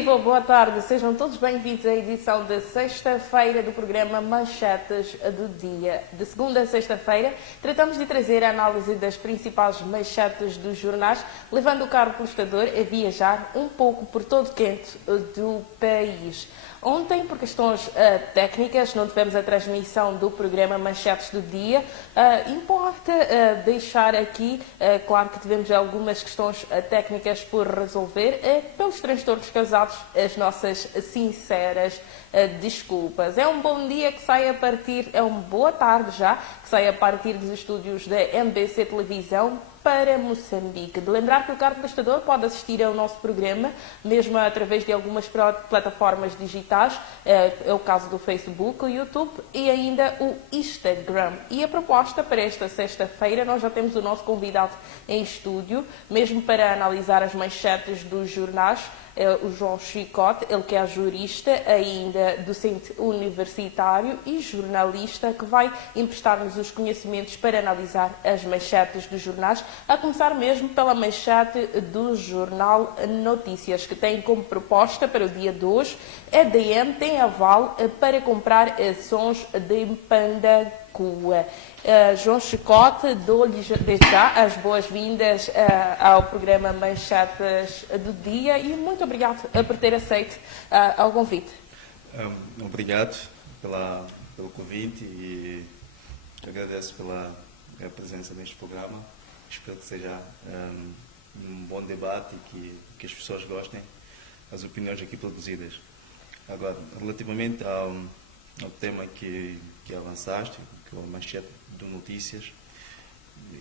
Viva, boa tarde, sejam todos bem-vindos à edição de sexta-feira do programa Manchetes do Dia. De segunda a sexta-feira, tratamos de trazer a análise das principais manchetes dos jornais, levando o caro telespectador a viajar um pouco por todo o quente do país. Ontem, por questões técnicas, não tivemos a transmissão do programa Manchetes do Dia. Importa deixar aqui, claro que tivemos algumas questões técnicas por resolver, pelos transtornos causados, as nossas sinceras desculpas. É um bom dia que sai a partir, é uma boa tarde já, que sai a partir dos estúdios da MBC Televisão para Moçambique. De lembrar que o caro telespectador pode assistir ao nosso programa, mesmo através de algumas plataformas digitais, é o caso do Facebook, o YouTube e ainda o Instagram. E a proposta para esta sexta-feira, nós já temos o nosso convidado em estúdio, mesmo para analisar as manchetes dos jornais, o João Chicote, ele que é jurista, ainda docente universitário e jornalista, que vai emprestar-nos os conhecimentos para analisar as manchetes dos jornais, a começar mesmo pela manchete do jornal Notícias, que tem como proposta para o dia de hoje: a EDM tem aval para comprar ações de Pandacua. João Chicote, dou-lhe desde já as boas-vindas ao programa Manchetes do Dia e muito obrigado por ter aceito ao convite. Obrigado pelo convite e agradeço pela presença neste programa. Espero que seja um bom debate e que as pessoas gostem das opiniões aqui produzidas. Agora, relativamente ao tema que avançaste, que é a manchete do Notícias,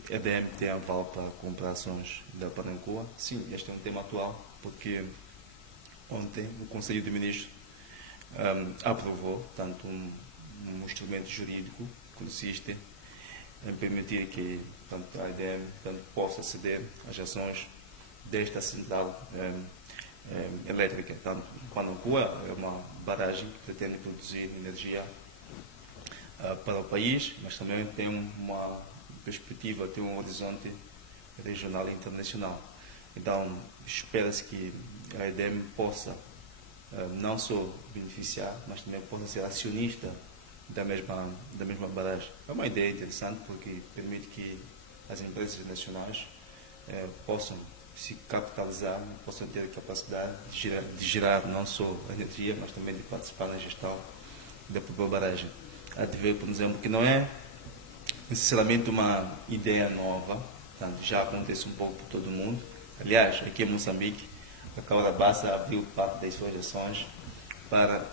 a EDM tem aval para comprar ações da Pandacua. Sim, este é um tema atual, porque ontem o Conselho de Ministros aprovou tanto um instrumento jurídico que consiste em permitir que tanto a EDM possa ceder às ações desta central elétrica. Tanto Pandacua é uma barragem que pretende produzir energia para o país, mas também tem uma perspectiva, tem um horizonte regional e internacional. Então, espera-se que a EDM possa não só beneficiar, mas também possa ser acionista da mesma barragem. É uma ideia interessante porque permite que as empresas nacionais possam se capitalizar, possam ter a capacidade de gerar não só energia, mas também de participar na gestão da própria barragem. Há de ver, por exemplo, que não é necessariamente uma ideia nova, portanto, já acontece um pouco por todo o mundo. Aliás, aqui em Moçambique, a Câmara Bassa abriu parte das suas ações para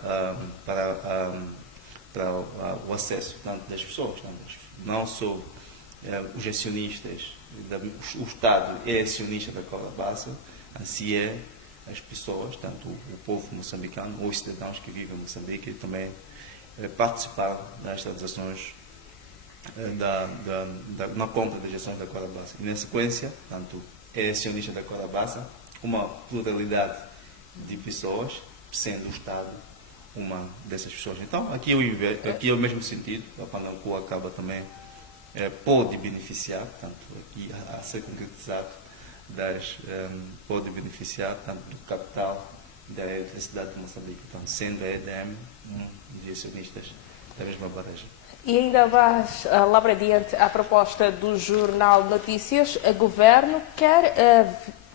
o acesso tanto das pessoas, não só os acionistas, o Estado é acionista da Câmara Bassa, assim é as pessoas, tanto o povo moçambicano ou os cidadãos que vivem em Moçambique também participaram das transações na compra das ações da Câmara Bassa. E na sequência, tanto é acionista da Câmara Bassa, uma pluralidade de pessoas, sendo o Estado uma dessas pessoas. Então, aqui é o mesmo sentido, a Pandacua acaba também, pode beneficiar, tanto aqui a ser concretizado, pode beneficiar tanto do capital da Universidade de Moçambique, então, sendo a EDM um dos acionistas da mesma barragem. E ainda mais lá para diante a proposta do Jornal Notícias, o Governo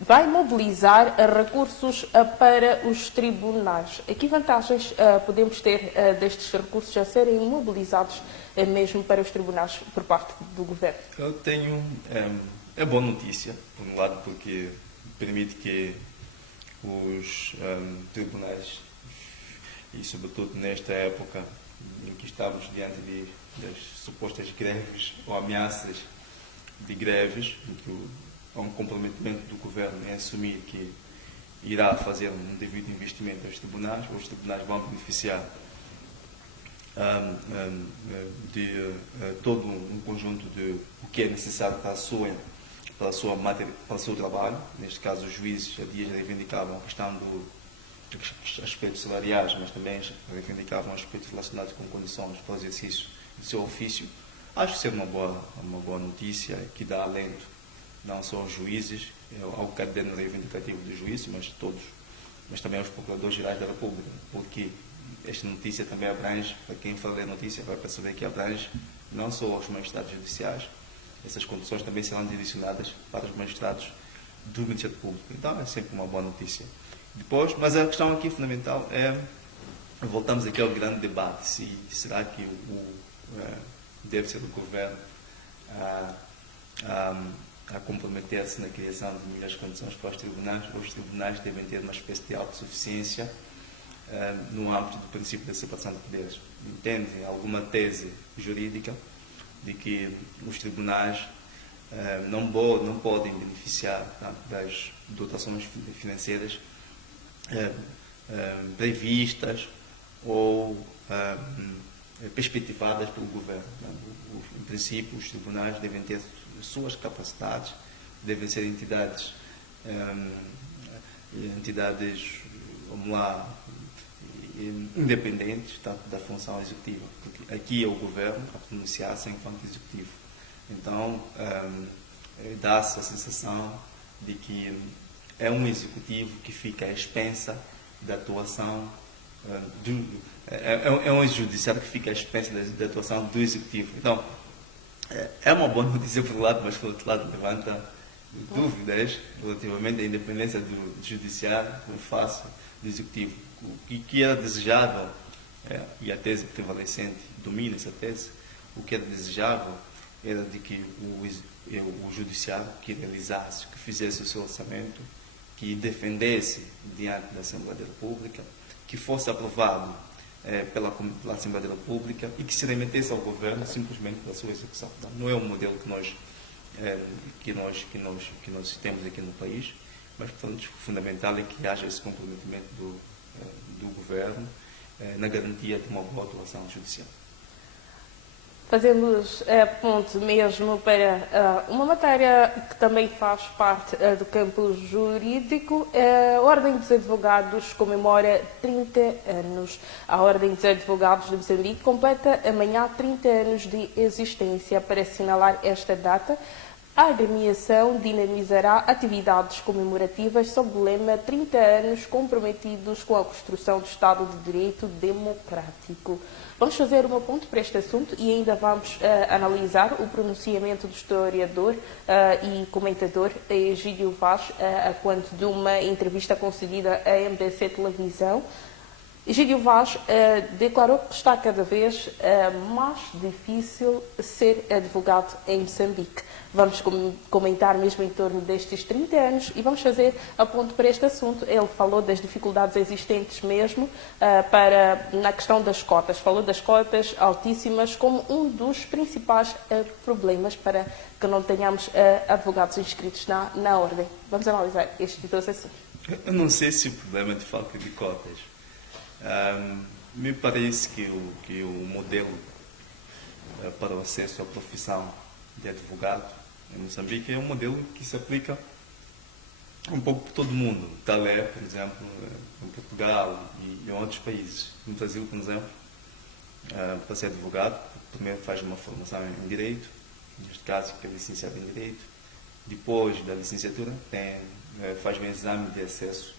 vai mobilizar recursos para os tribunais. Que vantagens podemos ter destes recursos a serem mobilizados mesmo para os tribunais por parte do Governo? Eu tenho... É boa notícia, por um lado, porque permite que os tribunais, e sobretudo nesta época em que estamos diante das supostas greves ou ameaças de greves, em que há um comprometimento do Governo em assumir que irá fazer um devido investimento aos tribunais, os tribunais vão beneficiar de todo um conjunto de o que é necessário para o seu trabalho. Neste caso, os juízes há dias reivindicavam a questão dos aspectos salariais, mas também reivindicavam aspectos relacionados com condições para o exercício do seu ofício. Acho que ser uma boa notícia que dá alento não só aos juízes, ao caderno reivindicativo dos juízes, mas todos mas também aos Procuradores-Gerais da República, porque esta notícia também abrange, para quem for ler a notícia vai perceber que abrange não só aos magistrados judiciais, essas condições também serão direcionadas para os magistrados do Ministério Público. Então é sempre uma boa notícia. Depois, mas a questão aqui fundamental é, voltamos aqui ao grande debate, se será que deve ser o governo a comprometer-se na criação de melhores condições para os tribunais, ou os tribunais devem ter uma espécie de autossuficiência no âmbito do princípio da separação de poderes. Entendem alguma tese jurídica de que os tribunais não podem beneficiar das dotações financeiras previstas ou perspectivadas pelo governo. Em princípio, os tribunais devem ter suas capacidades, devem ser entidades, vamos lá, independentes da função executiva, porque aqui é o governo a pronunciar-se enquanto executivo. Então, dá-se a sensação de que é um executivo que fica à expensa da atuação é um judiciário que fica à expensa da atuação do executivo. Então, é uma boa notícia por um lado, mas por outro lado levanta dúvidas relativamente à independência do judiciário face do executivo. O que era desejável, e a tese prevalecente domina essa tese, o que era desejável era de que o judiciário que realizasse, que fizesse o seu orçamento, que defendesse diante da Assembleia da República, que fosse aprovado pela Assembleia da República e que se remetesse ao governo simplesmente pela sua execução. Não é um modelo que nós temos aqui no país, mas portanto, o fundamental é que haja esse comprometimento do governo na garantia de uma boa atuação judicial. Fazemos ponto mesmo para uma matéria que também faz parte do campo jurídico. A Ordem dos Advogados comemora 30 anos. A Ordem dos Advogados de Moçambique completa amanhã 30 anos de existência. Para assinalar esta data, a agremiação dinamizará atividades comemorativas sob o lema 30 anos comprometidos com a construção do Estado de Direito Democrático. Vamos fazer um ponto para este assunto e ainda vamos analisar o pronunciamento do historiador e comentador Egídio Vaz, a quanto de uma entrevista concedida à MBC Televisão. Egídio Vaz declarou que está cada vez mais difícil ser advogado em Moçambique. Vamos comentar mesmo em torno destes 30 anos e vamos fazer a ponto para este assunto. Ele falou das dificuldades existentes mesmo na questão das cotas. Falou das cotas altíssimas como um dos principais problemas para que não tenhamos advogados inscritos na ordem. Vamos analisar estes dois assuntos. Eu não sei se o problema é de falta de cotas. Me parece que o modelo para o acesso à profissão de advogado em Moçambique é um modelo que se aplica um pouco por todo o mundo. Tal é, por exemplo, em Portugal e em outros países. No Brasil, por exemplo, para ser advogado, primeiro faz uma formação em Direito, neste caso que é licenciado em Direito. Depois da licenciatura, faz um exame de acesso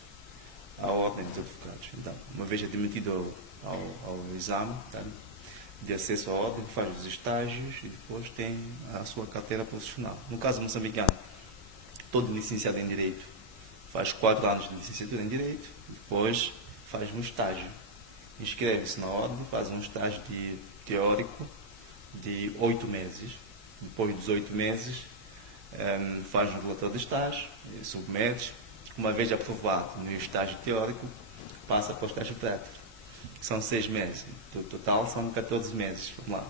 à Ordem dos Advogados. Então, uma vez admitido ao exame de acesso à ordem, faz os estágios e depois tem a sua carteira profissional. No caso moçambicano, todo licenciado em Direito faz 4 anos de licenciatura em Direito, depois faz um estágio. Inscreve-se na ordem, faz um estágio teórico de 8 meses. Depois dos 8 meses, faz um relatório de estágio, submete. Uma vez aprovado no estágio teórico, passa para o estágio prático. São 6 meses. No total são 14 meses. Vamos lá.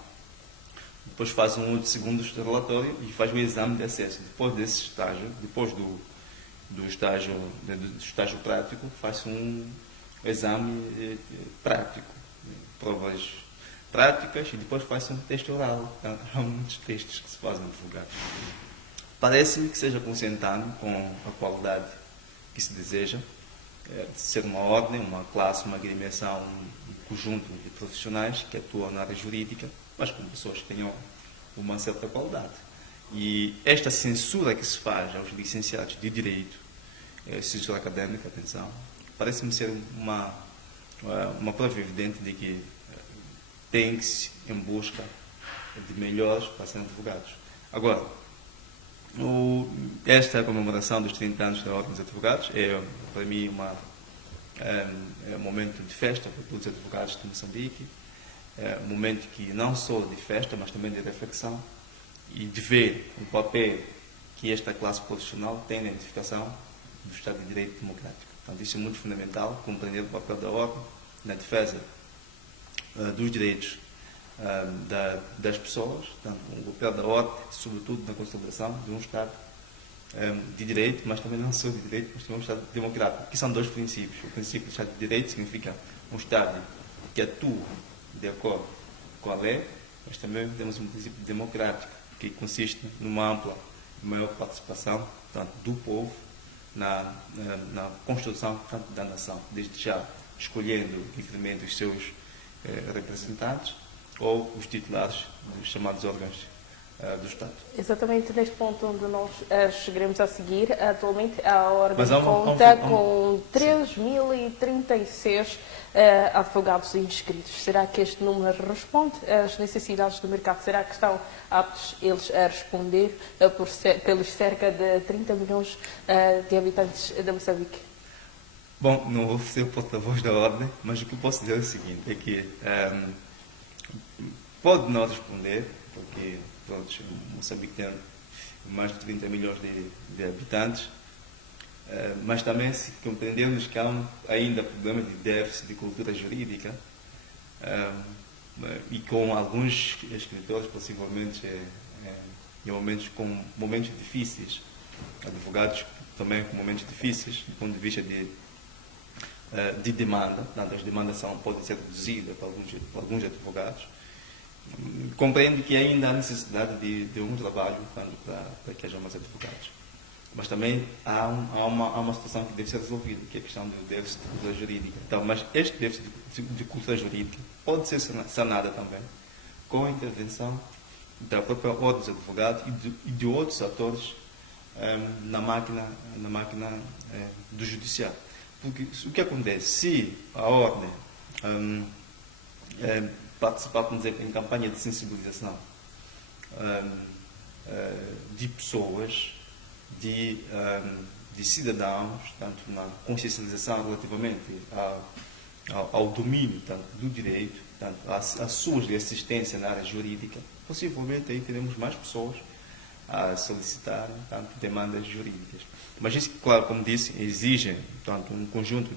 Depois faz um segundo relatório e faz o exame de acesso. Depois desse estágio, depois do estágio prático, faz um exame prático. Provas práticas e depois faz um texto oral. Há muitos textos que se fazem divulgados. Parece-me que seja consentâneo com a qualidade que se deseja, de ser uma ordem, uma classe, uma agremiação, um conjunto de profissionais que atuam na área jurídica, mas com pessoas que tenham uma certa qualidade. E esta censura que se faz aos licenciados de Direito, censura académica, atenção, parece-me ser uma prova evidente de que tem-se em busca de melhores para serem advogados. Agora, esta comemoração dos 30 anos da Ordem dos Advogados é, para mim, um momento de festa para todos os advogados de Moçambique, um momento que não só de festa, mas também de reflexão e de ver o papel que esta classe profissional tem na identificação do Estado de Direito Democrático. Portanto, isso é muito fundamental, compreender o papel da Ordem na defesa dos direitos das pessoas, portanto, o papel da Ordem, sobretudo na consolidação de um Estado de Direito, mas também não só de Direito, mas também um Estado democrático, que são dois princípios. O princípio do Estado de Direito significa um Estado que atua de acordo com a lei, mas também temos um princípio democrático, que consiste numa ampla e maior participação, portanto, do povo na construção da nação, desde já escolhendo livremente os seus representantes ou os titulares dos chamados órgãos do Estado. Exatamente neste ponto onde nós chegaremos a seguir. Atualmente a Ordem Mas conta com 3.036 advogados inscritos. Será que este número responde às necessidades do mercado? Será que estão aptos eles a responder pelos cerca de 30 milhões de habitantes de Moçambique? Bom, não vou ser o porta-voz da Ordem, mas o que eu posso dizer é o seguinte, é que pode não responder, porque Moçambique tem mais de 30 milhões de habitantes, mas também se compreendermos que há ainda problema de déficit de cultura jurídica e com alguns escritores possivelmente em momentos difíceis, advogados também com momentos difíceis do ponto de vista de demanda, portanto, as demandas podem ser reduzidas para alguns advogados. Compreendo que ainda há necessidade de um trabalho para que haja mais advogados. Mas também há uma situação que deve ser resolvida, que é a questão do déficit de cultura jurídica. Então, mas este déficit de cultura jurídica pode ser sanado também com a intervenção da própria Ordem dos Advogados e de outros atores na máquina do judiciário. Porque o que acontece? Se a Ordem participar, vamos dizer, em campanha de sensibilização de pessoas, de cidadãos, tanto na consciencialização relativamente ao domínio tanto do direito, tanto às suas de assistência na área jurídica, possivelmente aí teremos mais pessoas a solicitarem tanto demandas jurídicas. Mas isso, claro, como disse, exige tanto um conjunto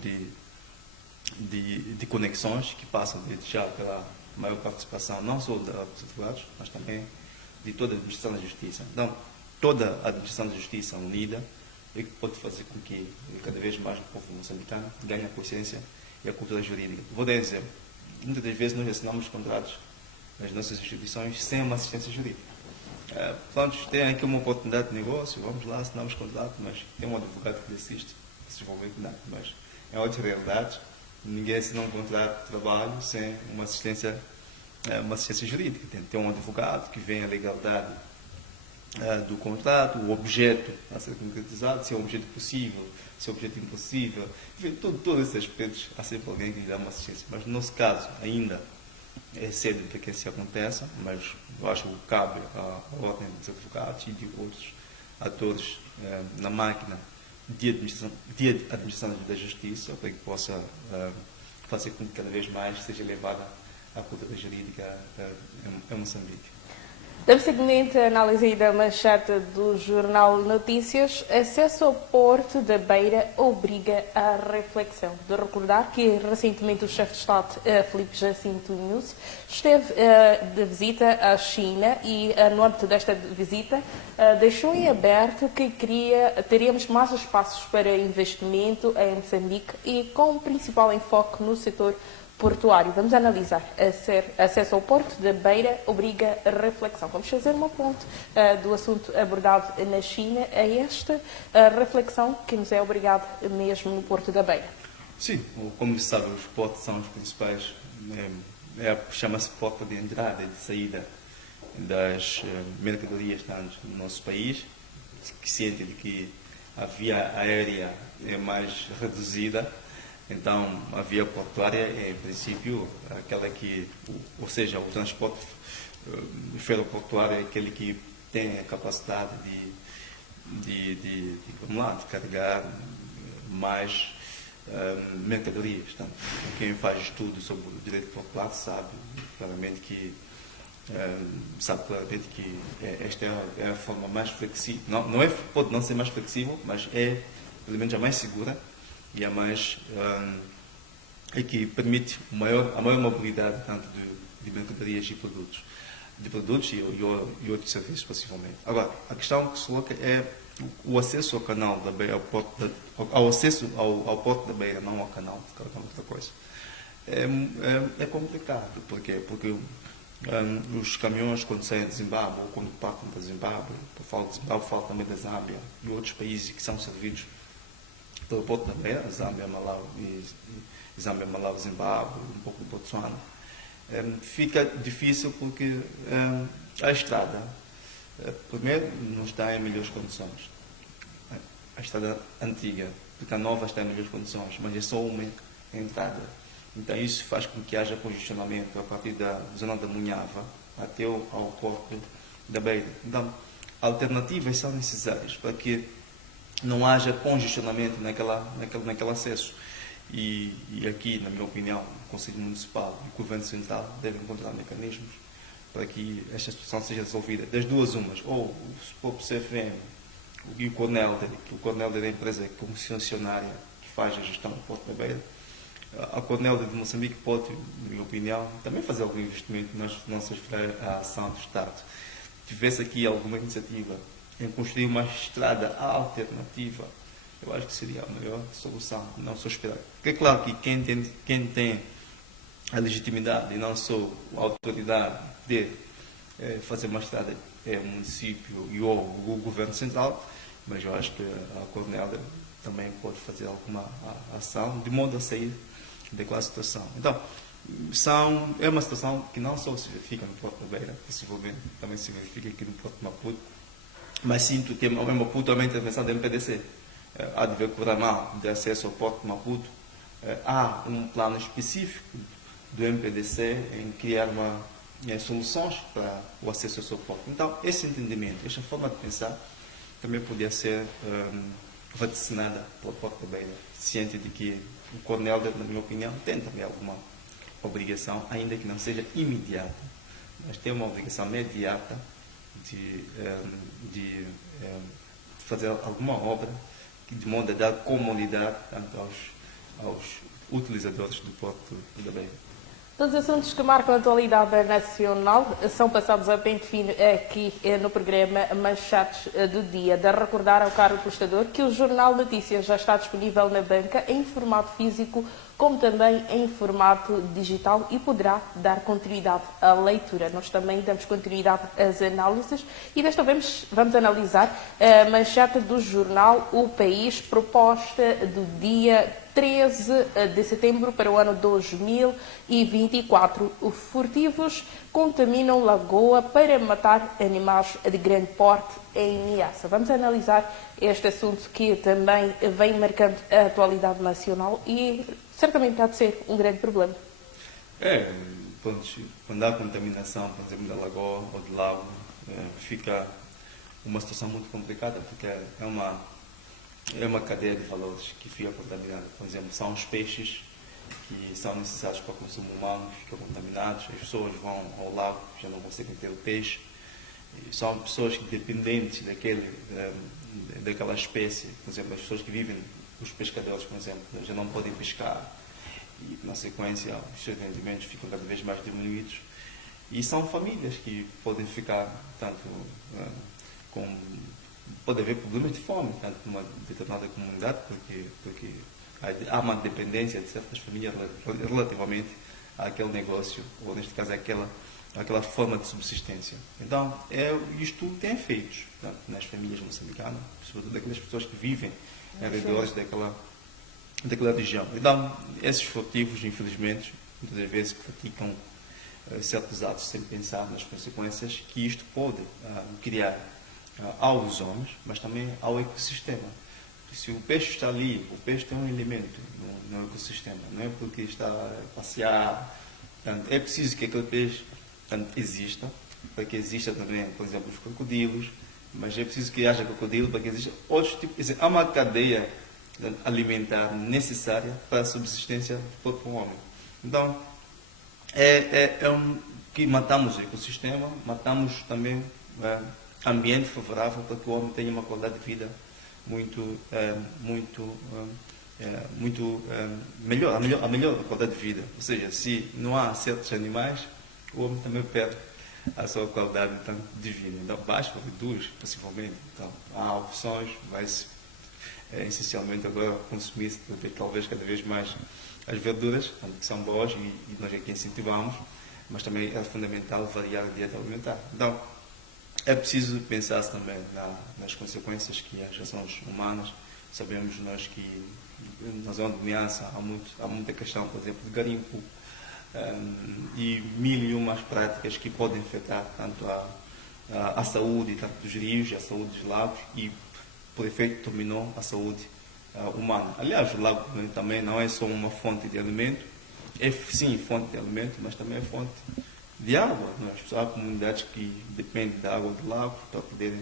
de conexões que passam desde já pela maior participação não só dos advogados, mas também de toda a administração da justiça. Então, toda a administração da justiça unida é que pode fazer com que cada vez mais o povo moçambicano ganhe a consciência e a cultura jurídica. Vou dar um exemplo. Muitas das vezes nós assinamos contratos nas nossas instituições sem uma assistência jurídica. Portanto, tem aqui uma oportunidade de negócio, vamos lá, assinamos contrato, mas tem um advogado que assiste, possivelmente não, mas é outra realidade. Ninguém assina um contrato de trabalho sem uma assistência jurídica. Tem que ter um advogado que vê a legalidade do contrato, o objeto a ser concretizado, se é um objeto possível, se é um objeto impossível, enfim, todos esses aspectos há sempre alguém que lhe dá uma assistência. Mas no nosso caso ainda é cedo para que isso aconteça, mas eu acho que cabe à Ordem dos Advogados e de outros atores na máquina de administração da justiça para que possa fazer com que cada vez mais seja levada a cultura jurídica em Moçambique. Damos seguimento à análise da manchete do Jornal Notícias. Acesso ao Porto da Beira obriga à reflexão. De recordar que recentemente o chefe de Estado, Filipe Jacinto Nunes, esteve de visita à China e no âmbito desta visita deixou em aberto que teríamos mais espaços para investimento em Moçambique e com o principal enfoque no setor portuário. Vamos analisar. Acesso ao Porto da Beira obriga a reflexão. Vamos fazer uma ponte do assunto abordado na China a esta reflexão que nos é obrigado mesmo no Porto da Beira. Sim, como se sabe, os portos são os principais, chama-se porta de entrada e de saída das mercadorias no nosso país, que se entende que a via aérea é mais reduzida, Então, a via portuária é, em princípio, aquela que, ou seja, o transporte ferroportuário é aquele que tem a capacidade vamos lá, de carregar mais mercadorias. Portanto, quem faz estudo sobre o direito portuário claramente que esta é a forma mais flexível. Pode não ser mais flexível, mas é pelo menos a mais segura e a mais que permite a maior mobilidade tanto de mercadorias e produtos. E outros serviços, possivelmente. Agora, a questão que se coloca é o acesso ao canal da Beira, ao acesso ao Porto da Beira, não ao canal, que é outra coisa. É complicado. Porquê? Porque os caminhões, quando saem de Zimbábue ou quando partem da Zimbábue, falo também da Zâmbia e outros países que são servidos pelo Porto da Beira, Zâmbia, Malawi, Zimbábue, um pouco de Botsuana, fica difícil porque a estrada, primeiro, não está em melhores condições. A estrada antiga, porque a nova está em melhores condições, mas é só uma entrada. Então isso faz com que haja congestionamento a partir da zona da Munhava até ao Porto da Beira. Então, alternativas são necessárias para que não haja congestionamento naquele acesso. E aqui, na minha opinião, o Conselho Municipal e o Governo Central devem encontrar mecanismos para que esta situação seja resolvida. Das duas umas, ou o próprio CFM e o Cornelder, é a empresa concessionária que faz a gestão do Porto da Beira. A Cornelder de Moçambique pode, na minha opinião, também fazer algum investimento, mas não se referir à ação do Estado. Se tivesse aqui alguma iniciativa em construir uma estrada alternativa, eu acho que seria a melhor solução, não só esperar. Porque é claro que quem tem a legitimidade e não só a autoridade de fazer uma estrada é o município e ou o Governo Central, mas eu acho que a Cornelder também pode fazer alguma ação de modo a sair daquela situação. Então, é uma situação que não só se verifica no Porto da Beira, possivelmente também se verifica aqui no Porto de Maputo, mas sinto que Maputo é uma intervenção da MPDC. Há de haver programa de acesso ao Porto de Maputo. Há um plano específico do MPDC em criar soluções para o acesso ao seu porto. Então, esse entendimento, esta forma de pensar, também podia ser vaticinada pelo Porto da Beira, ciente de que o Cornelder, na minha opinião, tem também alguma obrigação, ainda que não seja imediata, mas tem uma obrigação imediata de fazer alguma obra de modo a dar comodidade tanto aos utilizadores do Porto da Beira. Todos os assuntos que marcam a atualidade nacional são passados a pente fino aqui no programa Manchetes do Dia. De recordar ao caro apostador que o Jornal Notícias já está disponível na banca em formato físico, como também em formato digital e poderá dar continuidade à leitura. Nós também damos continuidade às análises e desta vez vamos analisar a manchete do jornal O País, proposta do dia 13 de setembro para o ano 2024. Os furtivos contaminam lagoa para matar animais de grande porte em Niassa. Vamos analisar este assunto que também vem marcando a atualidade nacional e certamente há de ser um grande problema. Quando há contaminação, por exemplo, da lagoa ou do lago, fica uma situação muito complicada, porque é uma cadeia de valores que fica contaminada. Por exemplo, são os peixes que são necessários para o consumo humano, ficam contaminados, as pessoas vão ao lago, já não conseguem ter o peixe, e são pessoas dependentes daquela espécie. Por exemplo, as pessoas que vivem, os pescadores, por exemplo, já não podem pescar e, na sequência, os seus rendimentos ficam cada vez mais diminuídos. E são famílias que podem ficar pode haver problemas de fome, tanto numa determinada comunidade, porque há uma dependência de certas famílias relativamente àquele negócio, ou neste caso àquela forma de subsistência. Então, isto tem efeitos nas famílias moçambicanas, sobretudo daquelas pessoas que vivem em redores daquela região. Então, esses furtivos, infelizmente, muitas vezes praticam certos atos sem pensar nas consequências que isto pode criar aos homens, mas também ao ecossistema. se o peixe está ali, o peixe tem um elemento no ecossistema, não é porque está a passear. Portanto, é preciso que aquele peixe exista, para que exista também, por exemplo, os crocodilos, mas é preciso que haja crocodilo para que exista outros tipos. Há uma cadeia alimentar necessária para a subsistência do próprio homem. Então, que matamos o ecossistema, matamos também ambiente favorável para que o homem tenha uma qualidade de vida melhor, a melhor qualidade de vida. Ou seja, se não há certos animais, o homem também perde a sua qualidade de vida. Então, baixa ou reduz, possivelmente. Então, há opções, mas essencialmente agora consumir-se talvez cada vez mais as verduras, que são boas e nós aqui incentivamos, mas também é fundamental variar a dieta alimentar. Então, é preciso pensar também nas consequências que as ações humanas. Sabemos nós que na zona de Meaça há muita questão, por exemplo, de garimpo e mil e umas práticas que podem afetar tanto a saúde tanto dos rios, a saúde dos lagos e, por efeito, terminou a saúde humana. Aliás, o lago também não é só uma fonte de alimento, é sim fonte de alimento, mas também é fonte de água. Há comunidades que dependem da água do lago para poderem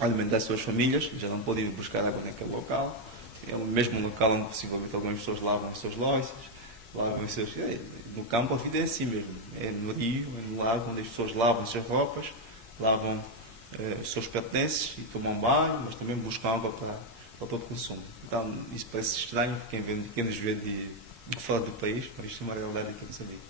alimentar as suas famílias, já não podem ir buscar água naquele local. É o mesmo local onde possivelmente algumas pessoas lavam as suas lojas, no campo a vida é assim mesmo, é no rio, é no lago onde as pessoas lavam as suas roupas, lavam os seus pertences e tomam banho, mas também buscam água para o próprio consumo. Então, isso parece estranho quem nos vê de fora do país, mas isto é uma realidade que eu não sabia.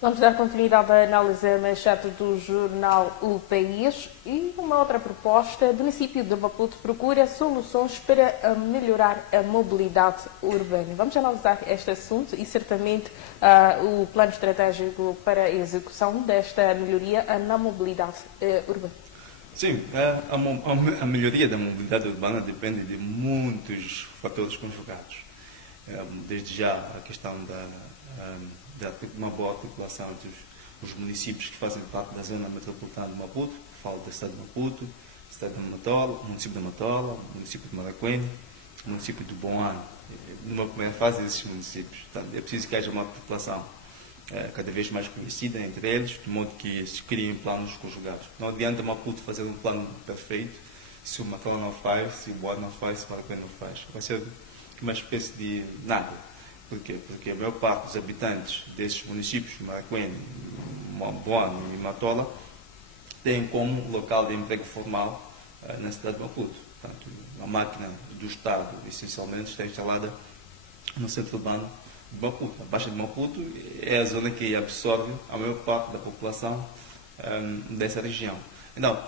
Vamos dar continuidade à análise da manchete do jornal O País e uma outra proposta. O município de Maputo procura soluções para melhorar a mobilidade urbana. Vamos analisar este assunto e certamente o plano estratégico para a execução desta melhoria na mobilidade urbana. Sim, a melhoria da mobilidade urbana depende de muitos fatores conjugados. Desde já a questão uma boa articulação entre os municípios que fazem parte da zona metropolitana de Maputo, falo da cidade de Maputo, cidade de Matola, município de Matola, município de Maracuene, município de Boano. Numa primeira fase desses municípios. Portanto, é preciso que haja uma articulação cada vez mais conhecida entre eles, de modo que se criem planos conjugados. Não adianta Maputo fazer um plano perfeito se o Matola não faz, se o Boano não faz, se o Maracuene não faz. Vai ser uma espécie de nada. Por quê? Porque a maior parte dos habitantes desses municípios, Maracuene, Boano e Matola, têm como local de emprego formal na cidade de Maputo. Portanto, a máquina do Estado, essencialmente, está instalada no centro urbano de Maputo. A Baixa de Maputo é a zona que absorve a maior parte da população dessa região. Então,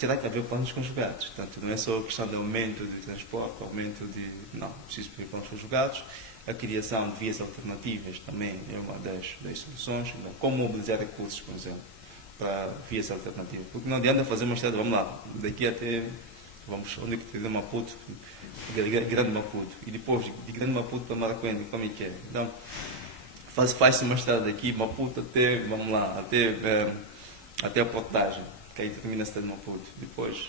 terá que haver planos conjugados. Portanto, não é só questão de aumento de transporte, Não, preciso ter planos conjugados. A criação de vias alternativas também é uma das soluções. Então, como mobilizar recursos, por exemplo, para vias alternativas? Porque não adianta fazer uma estrada, vamos lá, daqui até, onde é que tem Maputo, Grande Maputo, e depois de Grande Maputo para Maracuene, como é que é? Então, faz-se uma estrada daqui, Maputo até, vamos lá, até a Portagem, que aí termina a cidade de Maputo, depois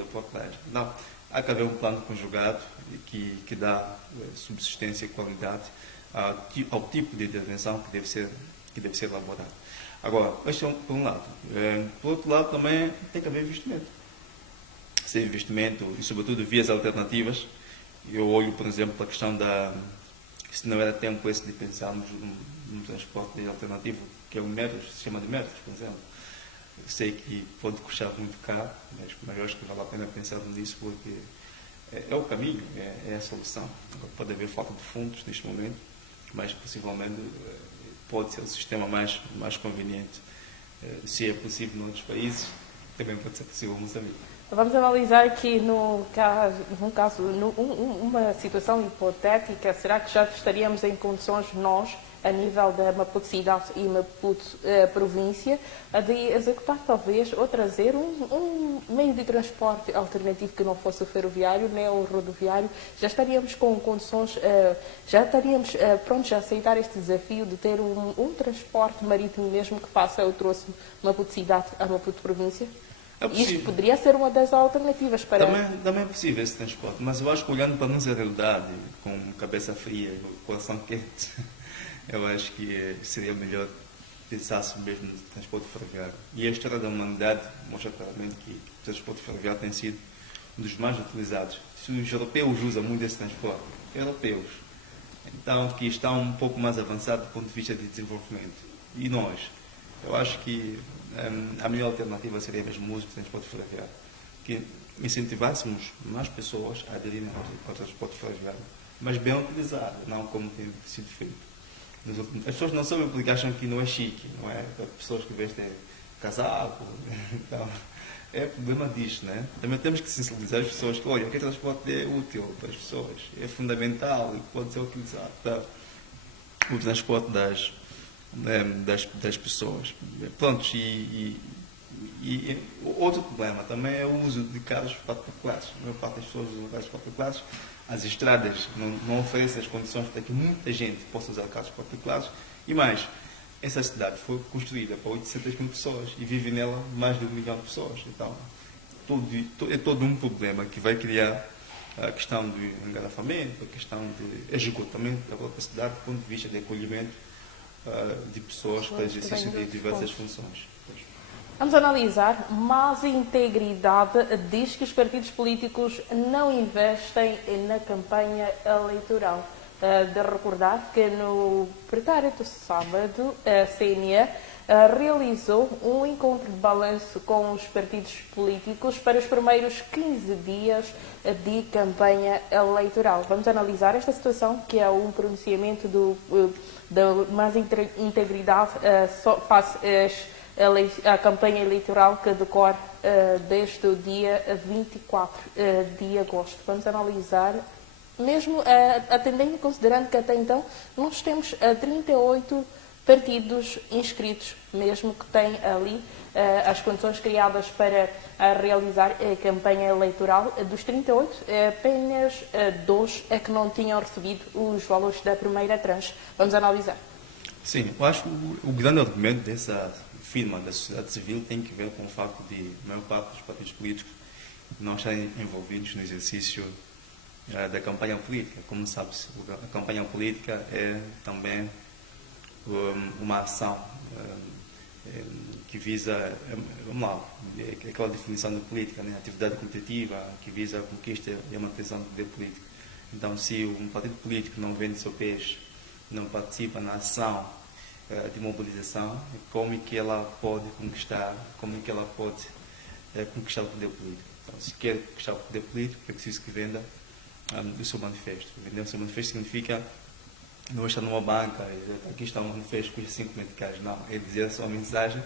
a Portagem. Não, há que haver um plano conjugado que dá subsistência e qualidade ao tipo de intervenção que deve ser elaborado. Agora, este é por um lado. Por outro lado, também tem que haver investimento. Sem investimento e, sobretudo, vias alternativas. Eu olho, por exemplo, para a questão se não era tempo esse de pensarmos num transporte alternativo, que é o sistema de metros, por exemplo. Eu sei que pode custar muito caro, mas eu acho que vale a pena pensar nisso, porque é o caminho, é a solução. Pode haver falta de fundos neste momento, mas possivelmente pode ser o sistema mais conveniente. Se é possível em outros países, também pode ser possível em Moçambique. Vamos analisar aqui uma situação hipotética. Será que já estaríamos em condições nós, a nível da Maputo cidade e Maputo província, de executar talvez ou trazer um meio de transporte alternativo que não fosse o ferroviário nem o rodoviário? Já estaríamos com condições, já estaríamos prontos a aceitar este desafio de ter um transporte marítimo mesmo que faça o troço Maputo cidade a Maputo província? É Isto possível. poderia ser uma das alternativas para... Também é possível esse transporte, mas eu acho que olhando para a nossa realidade, com cabeça fria e coração quente, eu acho que seria melhor pensar-se mesmo no transporte ferroviário. E a história da humanidade mostra claramente que o transporte ferroviário tem sido um dos mais utilizados. Se os europeus usam muito esse transporte, europeus, então que estão um pouco mais avançados do ponto de vista de desenvolvimento. E nós? Eu acho que a melhor alternativa seria mesmo o uso do transporte ferroviário. Que incentivássemos mais pessoas a aderirem ao transporte ferroviário, mas bem utilizado, não como tem sido feito. As pessoas não sabem porque acham que não é chique, não é? Para pessoas que vestem casaco, então, é problema disto, né? Também temos que sensibilizar as pessoas que, olha, aquele transporte é útil para as pessoas, é fundamental e pode ser utilizado para o transporte das pessoas. Pronto, e outro problema também é o uso de carros particulares. A maior parte das pessoas usam carros particulares. As estradas não oferecem as condições para que muita gente possa usar carros particulares. E mais, essa cidade foi construída para 800 mil pessoas e vive nela mais de 1 milhão de pessoas. Então, é todo um problema que vai criar a questão do engarrafamento, a questão de esgotamento da própria cidade, do ponto de vista de acolhimento de pessoas para exercício de diversas funções. Vamos analisar. Mais integridade diz que os partidos políticos não investem na campanha eleitoral. De recordar que no pretérito sábado, a CNE realizou um encontro de balanço com os partidos políticos para os primeiros 15 dias de campanha eleitoral. Vamos analisar esta situação, que é um pronunciamento da mais integridade face à campanha eleitoral que decorre desde o dia 24 de agosto. Vamos analisar, mesmo atendendo e considerando que até então nós temos 38 partidos inscritos, mesmo que têm ali as condições criadas para realizar a campanha eleitoral. Dos 38, apenas 2 é que não tinham recebido os valores da primeira tranche. Vamos analisar. Sim, eu acho que o grande argumento dessa firma da sociedade civil tem que ver com o facto de a maior parte dos partidos políticos não estarem envolvidos no exercício da campanha política. Como sabe-se, a campanha política é também uma ação que visa, vamos lá, é aquela definição de política, né? Atividade competitiva que visa a conquista e a manutenção do poder político. Então, se um partido político não vende seu peixe, não participa na ação de mobilização, como é que ela pode conquistar, conquistar o poder político? Então, se quer conquistar o poder político, é preciso que venda o seu manifesto. Vender o seu manifesto significa não estar numa banca, aqui está um manifesto com 5 meticais, não, é dizer a mensagem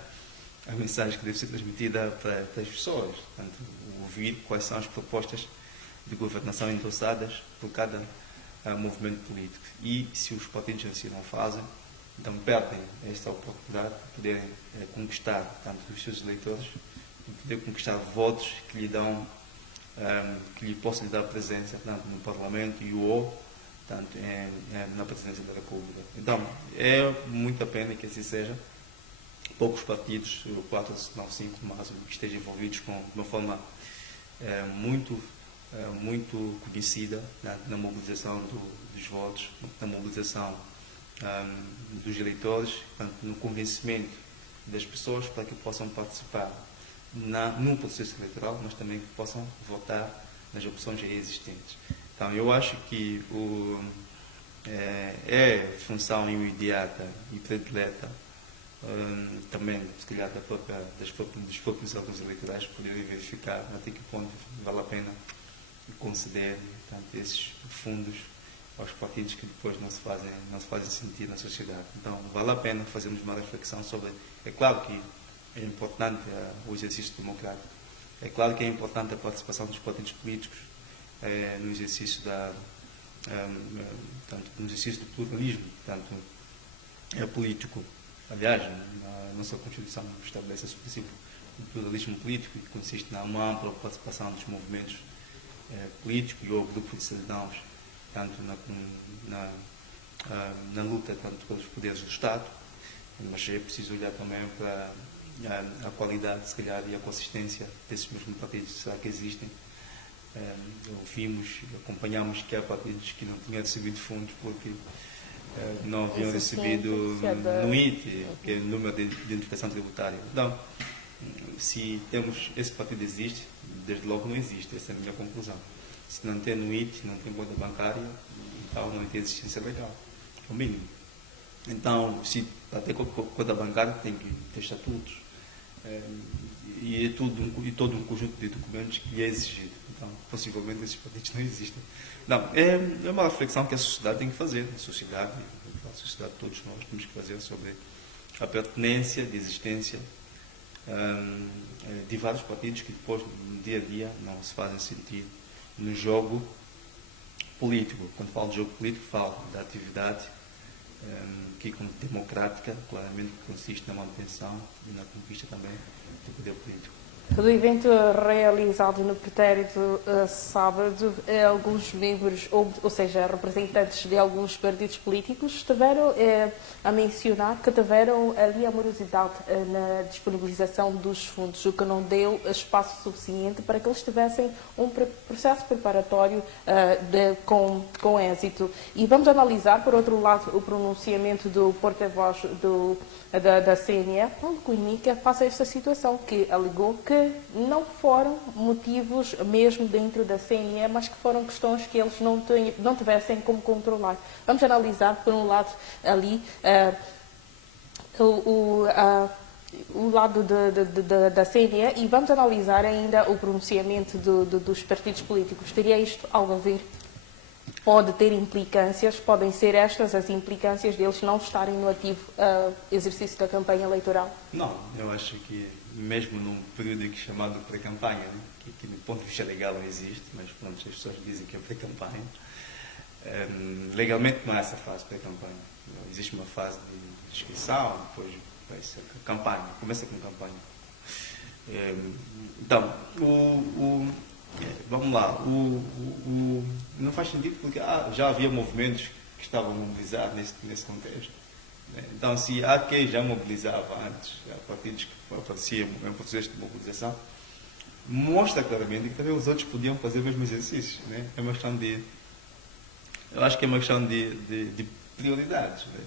que deve ser transmitida para as pessoas, portanto, ouvir quais são as propostas de governação endossadas por cada movimento político. E se os partidos assim não fazem, então perdem esta oportunidade de poderem conquistar tanto os seus eleitores, de poder conquistar votos que lhe dão, que lhe possam lhe dar presença tanto no Parlamento e tanto na presidência da República. Então, é muito a pena que assim seja. Poucos partidos, 4, não 5 no máximo, que estejam envolvidos de uma forma muito conhecida na mobilização dos votos, na mobilização dos eleitores, portanto, no convencimento das pessoas para que possam participar no processo eleitoral, mas também que possam votar nas opções já existentes. Então, eu acho que é função imediata e predileta também, se calhar, dos próprios órgãos eleitorais poderem verificar até que ponto vale a pena conceder, portanto, esses fundos aos partidos que depois não se fazem sentir na sociedade. Então, vale a pena fazermos uma reflexão sobre... É claro que é importante o exercício democrático, é claro que é importante a participação dos partidos políticos no exercício no exercício do pluralismo, tanto político. Aliás, a nossa Constituição estabelece esse princípio do pluralismo político, que consiste numa ampla participação dos movimentos políticos e ou grupos de cidadãos, tanto na luta tanto pelos poderes do Estado, mas é preciso olhar também para a qualidade, se calhar, e a consistência desses mesmos partidos, será que existem? Ouvimos, acompanhamos que há partidos que não tinham recebido fundos porque não haviam recebido no IT, que é o número de identificação tributária. Então, se temos esse partido existe, desde logo não existe, essa é a minha conclusão. Se não tem no IT, não tem conta bancária, então não tem existência legal, é o mínimo. Então, se para ter conta bancária tem que ter estatutos, e todo um conjunto de documentos que é exigido. Então, possivelmente esses partidos não existem. Não, é uma reflexão que a sociedade tem que fazer, a sociedade, todos nós temos que fazer sobre a pertinência de existência de vários partidos que depois, no dia a dia, não se fazem sentido no jogo político. Quando falo de jogo político, falo da atividade que, como democrática, claramente consiste na manutenção e na conquista também do poder político. Do evento realizado no pretérito sábado, alguns membros, ou seja, representantes de alguns partidos políticos, estiveram a mencionar que tiveram ali a morosidade na disponibilização dos fundos, o que não deu espaço suficiente para que eles tivessem um processo preparatório com êxito. E vamos analisar, por outro lado, o pronunciamento do porta-voz da CNE, Paulo Cunha, que face a esta situação, que alegou que não foram motivos mesmo dentro da CNE, mas que foram questões que eles não tivessem como controlar. Vamos analisar, por um lado, ali o lado da CNE e vamos analisar ainda o pronunciamento dos partidos políticos. Teria isto algo a ver? Pode ter implicâncias, podem ser estas as implicâncias deles não estarem no ativo exercício da campanha eleitoral? Não, eu acho que mesmo num período chamado pré-campanha, né, que do ponto de vista legal não existe, mas pronto, as pessoas dizem que é pré-campanha, legalmente não é essa fase pré-campanha. Existe uma fase de inscrição, depois vai ser campanha, começa com campanha. Então, vamos lá, não faz sentido porque já havia movimentos que estavam mobilizados nesse contexto. Então, se há quem já mobilizava antes, há partidos que apareciam em processo de mobilização, mostra claramente que também os outros podiam fazer o mesmo exercício. Né? É uma questão eu acho que é uma questão de prioridades. Né?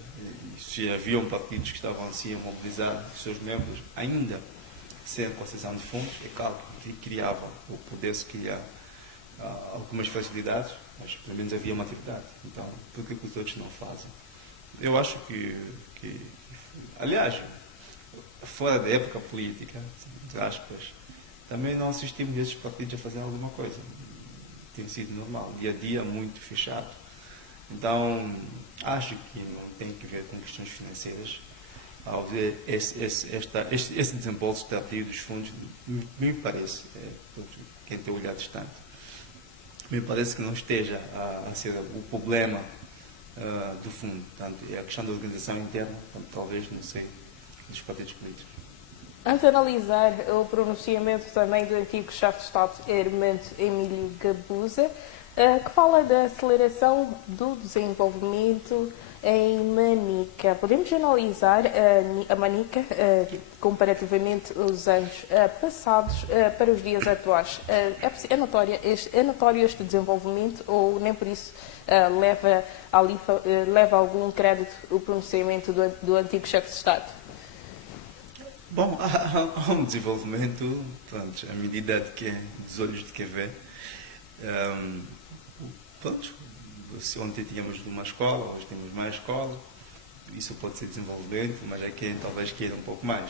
Se haviam partidos que estavam assim a mobilizar os seus membros, ainda sem concessão de fundos, é claro que criava, ou pudesse criar algumas facilidades, mas pelo menos havia uma atividade. Então, por que os outros não fazem? Eu acho que aliás, fora da época política, entre aspas, também não assistimos esses partidos a fazer alguma coisa. Tem sido normal, dia a dia muito fechado. Então, acho que não tem que ver com questões financeiras. Ao ver esse desembolso tardio dos fundos, me parece, quem tem o olhar distante, me parece que não esteja a ser o problema do fundo. Portanto, é a questão da organização interna, portanto, talvez, não sei, dos partidos políticos. Antes de analisar o pronunciamento também do antigo chefe de Estado, Armando Emílio Gabuza, que fala da aceleração do desenvolvimento em Manica. Podemos analisar a Manica comparativamente os anos passados para os dias atuais. É notório este desenvolvimento ou nem por isso leva algum crédito o pronunciamento do antigo chefe de Estado? Bom, há um desenvolvimento, pronto, à medida dos olhos de quem vê. Pronto, se ontem tínhamos uma escola, hoje temos mais escola, isso pode ser desenvolvimento, mas é que talvez queira um pouco mais.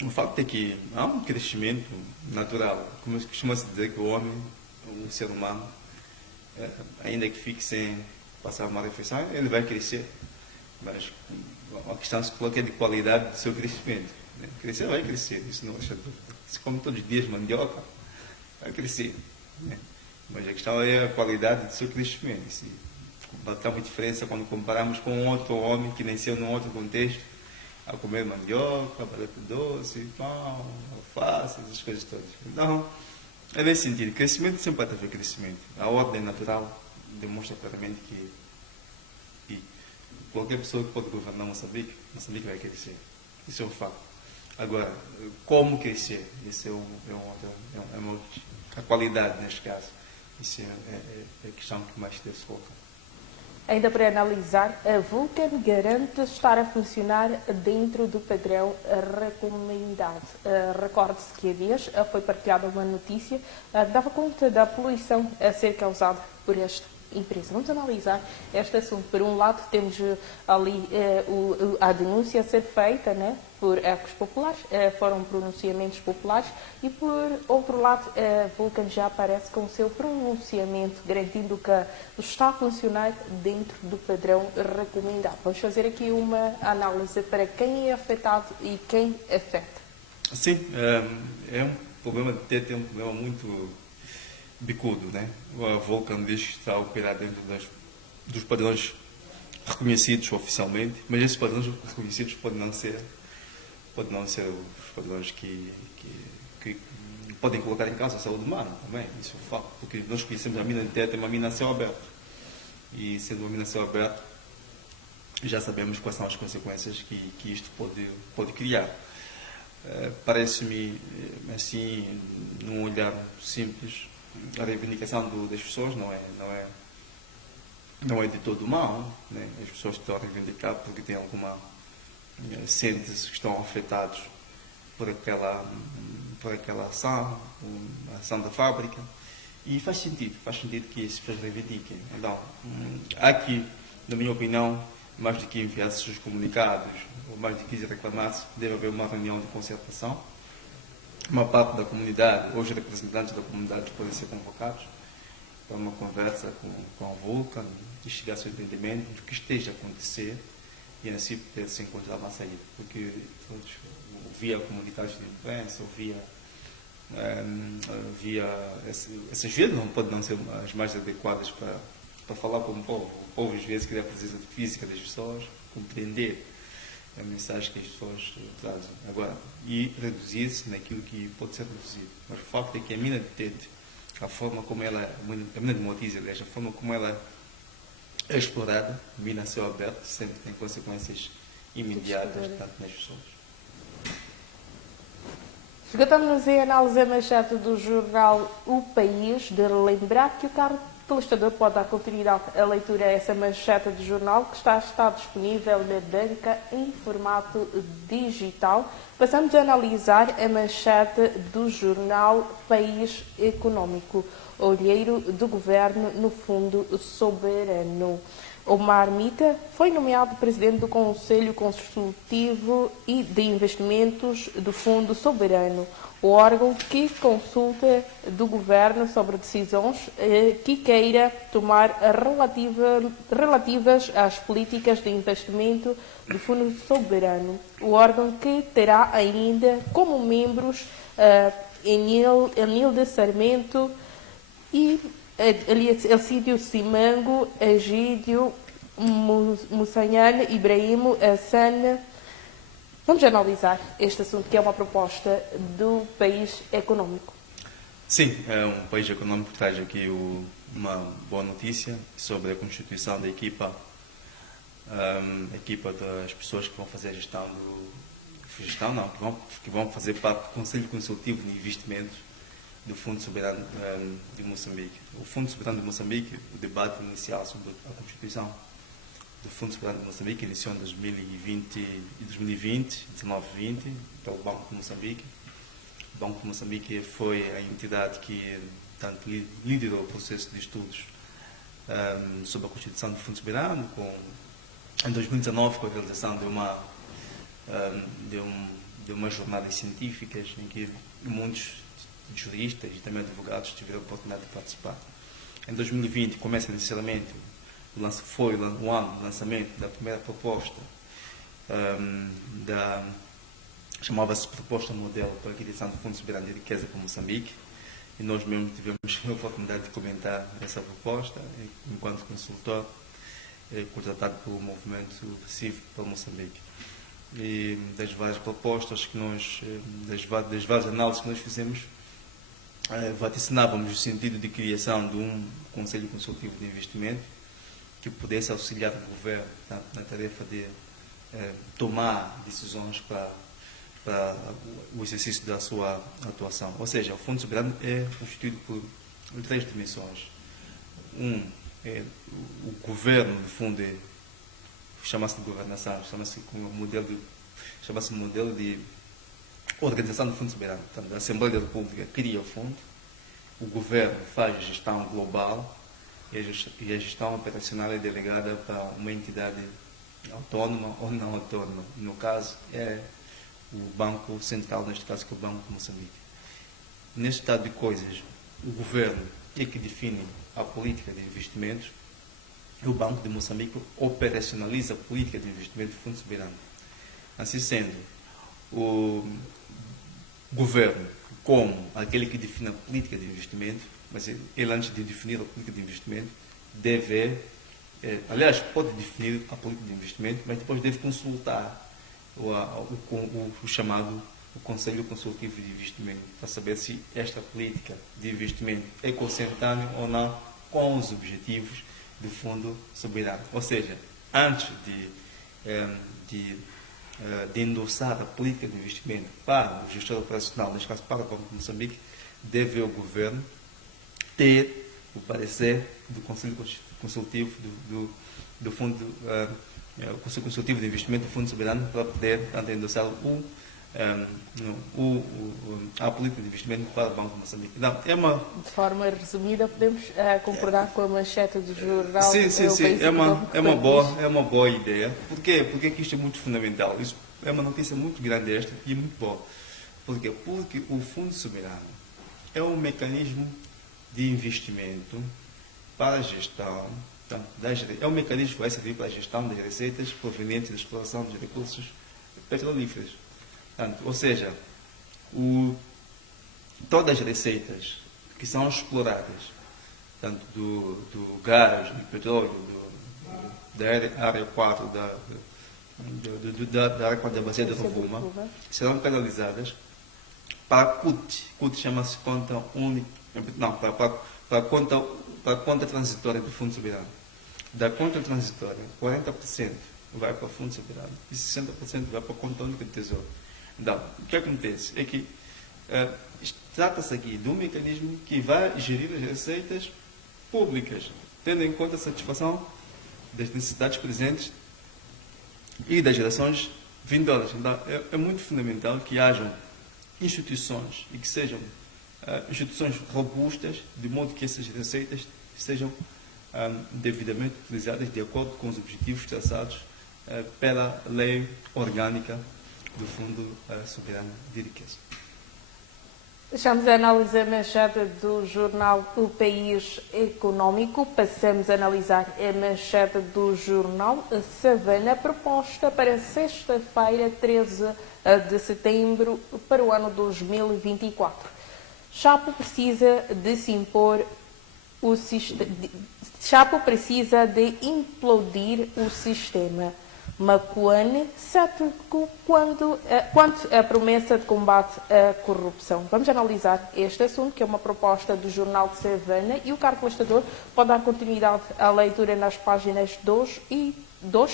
O facto é que há um crescimento natural, como costuma-se dizer que o homem, o ser humano, ainda que fique sem passar uma refeição, ele vai crescer, mas a questão se coloca é de qualidade do seu crescimento. Né? Crescer vai crescer, isso não deixa dúvida. Se come todos os dias mandioca, vai crescer. Né? Mas a questão é a qualidade do seu crescimento. Se há uma diferença quando comparamos com outro homem que nasceu num outro contexto, a comer mandioca, batata doce, pão, alface, essas coisas todas. Então, é nesse sentido. Crescimento sempre vai haver crescimento. A ordem natural demonstra claramente que qualquer pessoa que pode governar Moçambique vai crescer. Isso é um fato. Agora, como crescer? Isso a qualidade neste caso. Isso é a questão que mais deve se colocar. Ainda para analisar, a Vulcan garante estar a funcionar dentro do padrão recomendado. Recorde-se que há dias foi partilhada uma notícia que dava conta da poluição a ser causada por esta empresa. Vamos analisar este assunto. Por um lado, temos ali a denúncia a ser feita, né, por ecos populares, foram pronunciamentos populares, e por outro lado, a Vulcan já aparece com o seu pronunciamento, garantindo que está a funcionar dentro do padrão recomendado. Vamos fazer aqui uma análise para quem é afetado e quem afeta. Sim, é um problema de ter um problema muito bicudo, né? A Vulcan diz que está a operar dentro dos padrões reconhecidos oficialmente, mas esses padrões reconhecidos podem não ser os padrões que podem colocar em causa a saúde humana também, isso é um facto, porque nós conhecemos a mina de teto, é uma mina a céu aberto, e sendo uma mina a céu aberto, já sabemos quais são as consequências que isto pode criar. Parece-me, assim, num olhar simples, a reivindicação das pessoas não é de todo mal, né? As pessoas estão a reivindicar porque têm sentem-se que estão afetados por aquela ação, a ação da fábrica, e faz sentido que as pessoas reivindiquem. Então, há aqui, na minha opinião, mais do que enviar esses comunicados, ou mais do que reclamar-se, deve haver uma reunião de concertação. Uma parte da comunidade, ou os representantes da comunidade podem ser convocados para uma conversa com a Vulcan, de chegar ao seu entendimento do que esteja a acontecer e assim poder se encontrar uma saída. Porque via comunicados de imprensa, essas vias não podem não ser as mais adequadas para falar com o povo. O povo às vezes quer a presença física das pessoas, compreender a mensagem que as pessoas trazem. Agora, e reduzir-se naquilo que pode ser reduzido. Mas o facto é que a mina de Tete, a forma como ela, a mina de Moatize, aliás, a forma como ela é explorada, a mina a céu aberto, sempre tem consequências imediatas, tanto nas pessoas. Esgotamos em análise a manchete do jornal O País, de lembrar que o caro telespectador pode dar continuidade à leitura a essa manchete de jornal que está disponível na banca em formato digital. Passamos a analisar a manchete do jornal País Econômico, olheiro do governo no Fundo Soberano. Omar Mita foi nomeado presidente do Conselho Consultivo e de Investimentos do Fundo Soberano, o órgão que consulta do governo sobre decisões que queira tomar relativas às políticas de investimento do Fundo Soberano. O órgão que terá ainda como membros Enilde Sarmento e Elcídio Simango, Egídio Mussanhane, Ibrahim Hassan. Vamos analisar este assunto, que é uma proposta do País Econômico. Sim, é um País Econômico que traz aqui uma boa notícia sobre a constituição da equipa das pessoas que vão fazer a gestão que vão fazer parte do Conselho Consultivo de Investimentos do Fundo Soberano de Moçambique. O Fundo Soberano de Moçambique, o debate inicial sobre a constituição do Fundo Soberano de Moçambique iniciou em 2020, 19-20, pelo Banco de Moçambique. O Banco de Moçambique foi a entidade que tanto liderou o processo de estudos sobre a constituição do Fundo Soberano, em 2019 com a realização de umas jornadas científicas em que muitos juristas e também advogados tiveram a oportunidade de participar. Em 2020 começa inicialmente, foi o ano do lançamento da primeira proposta, chamava-se Proposta Modelo para a Aquisição do Fundo Soberano de Riqueza para Moçambique, e nós mesmos tivemos a oportunidade de comentar essa proposta enquanto consultor contratado pelo movimento cívico para Moçambique. E das várias propostas que das várias análises que nós fizemos, vaticinávamos o sentido de criação de um Conselho Consultivo de Investimento que pudesse auxiliar o governo, tanto na tarefa de tomar decisões para para o exercício da sua atuação. Ou seja, o Fundo Soberano é constituído por três dimensões. É o governo, no fundo, chama-se de governação, chama-se modelo de organização do Fundo Soberano. Portanto, a Assembleia da República cria o fundo, o governo faz a gestão global e a gestão operacional é delegada para uma entidade autônoma ou não autônoma. No caso, é o Banco Central, neste caso, que é o Banco de Moçambique. Neste estado de coisas, o governo é que define a política de investimentos e o Banco de Moçambique operacionaliza a política de investimento do Fundo Soberano. Assim sendo, o governo, como aquele que define a política de investimento, mas ele, antes de definir a política de investimento, deve, aliás, pode definir a política de investimento, mas depois deve consultar o chamado o Conselho Consultivo de Investimento, para saber se esta política de investimento é consentânea ou não com os objetivos do Fundo Soberano. Ou seja, antes de endossar a política de investimento para o gestor operacional, neste caso para o Banco de Moçambique, deve o governo ter o parecer do Conselho Consultivo do Fundo, o Conselho Consultivo de Investimento do Fundo Soberano, para poder endossar a política de investimento para o Banco de Moçambique. Não, de forma resumida, podemos concordar com a manchete do jornal. Sim, é uma boa ideia. Por quê? Porque isto é muito fundamental. Isso é uma notícia muito grande esta e muito boa. Por quê? Porque o Fundo Soberano é um mecanismo de investimento para a gestão, é um mecanismo que vai servir para a gestão das receitas provenientes da exploração dos recursos petrolíferos. Ou seja, todas as receitas que são exploradas, tanto do gás, do petróleo, da área 4, da área 4 da bacia de Rovuma, serão canalizadas para a CUT. CUT chama-se conta única, não, para a conta transitória do Fundo Soberano. Da conta transitória, 40% vai para o Fundo Soberano e 60% vai para a conta única do Tesouro. Então, o que acontece é que trata-se aqui de um mecanismo que vai gerir as receitas públicas, tendo em conta a satisfação das necessidades presentes e das gerações vindouras. Então, é muito fundamental que hajam instituições e que sejam instituições robustas, de modo que essas receitas sejam devidamente utilizadas de acordo com os objetivos traçados pela lei orgânica do Fundo Soberano de Riqueza. Deixamos a análise a manchete do jornal O País Econômico. Passamos a analisar a manchete do jornal Savana, proposta para sexta-feira, 13 de setembro, para o ano 2024. Chapo precisa de se impor o sistema. Chapo precisa de implodir o sistema. Macuane cético quanto à promessa de combate à corrupção. Vamos analisar este assunto, que é uma proposta do jornal de Savana, e o Carlos Lestador pode dar continuidade à leitura nas páginas 2,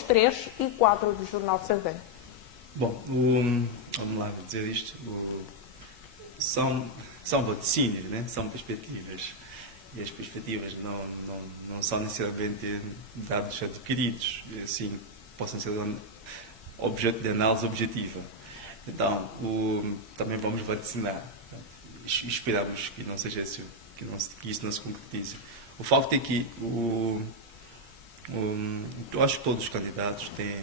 3 e 4 do jornal de Savana. Bom, vamos lá dizer isto. São vaticínios, né? São perspectivas. E as perspectivas não são necessariamente dados adquiridos, assim, possam ser objeto de análise objetiva. Então, também vamos vaticinar. Esperamos que não seja isso, que isso não se concretize. O facto é que eu acho que todos os candidatos têm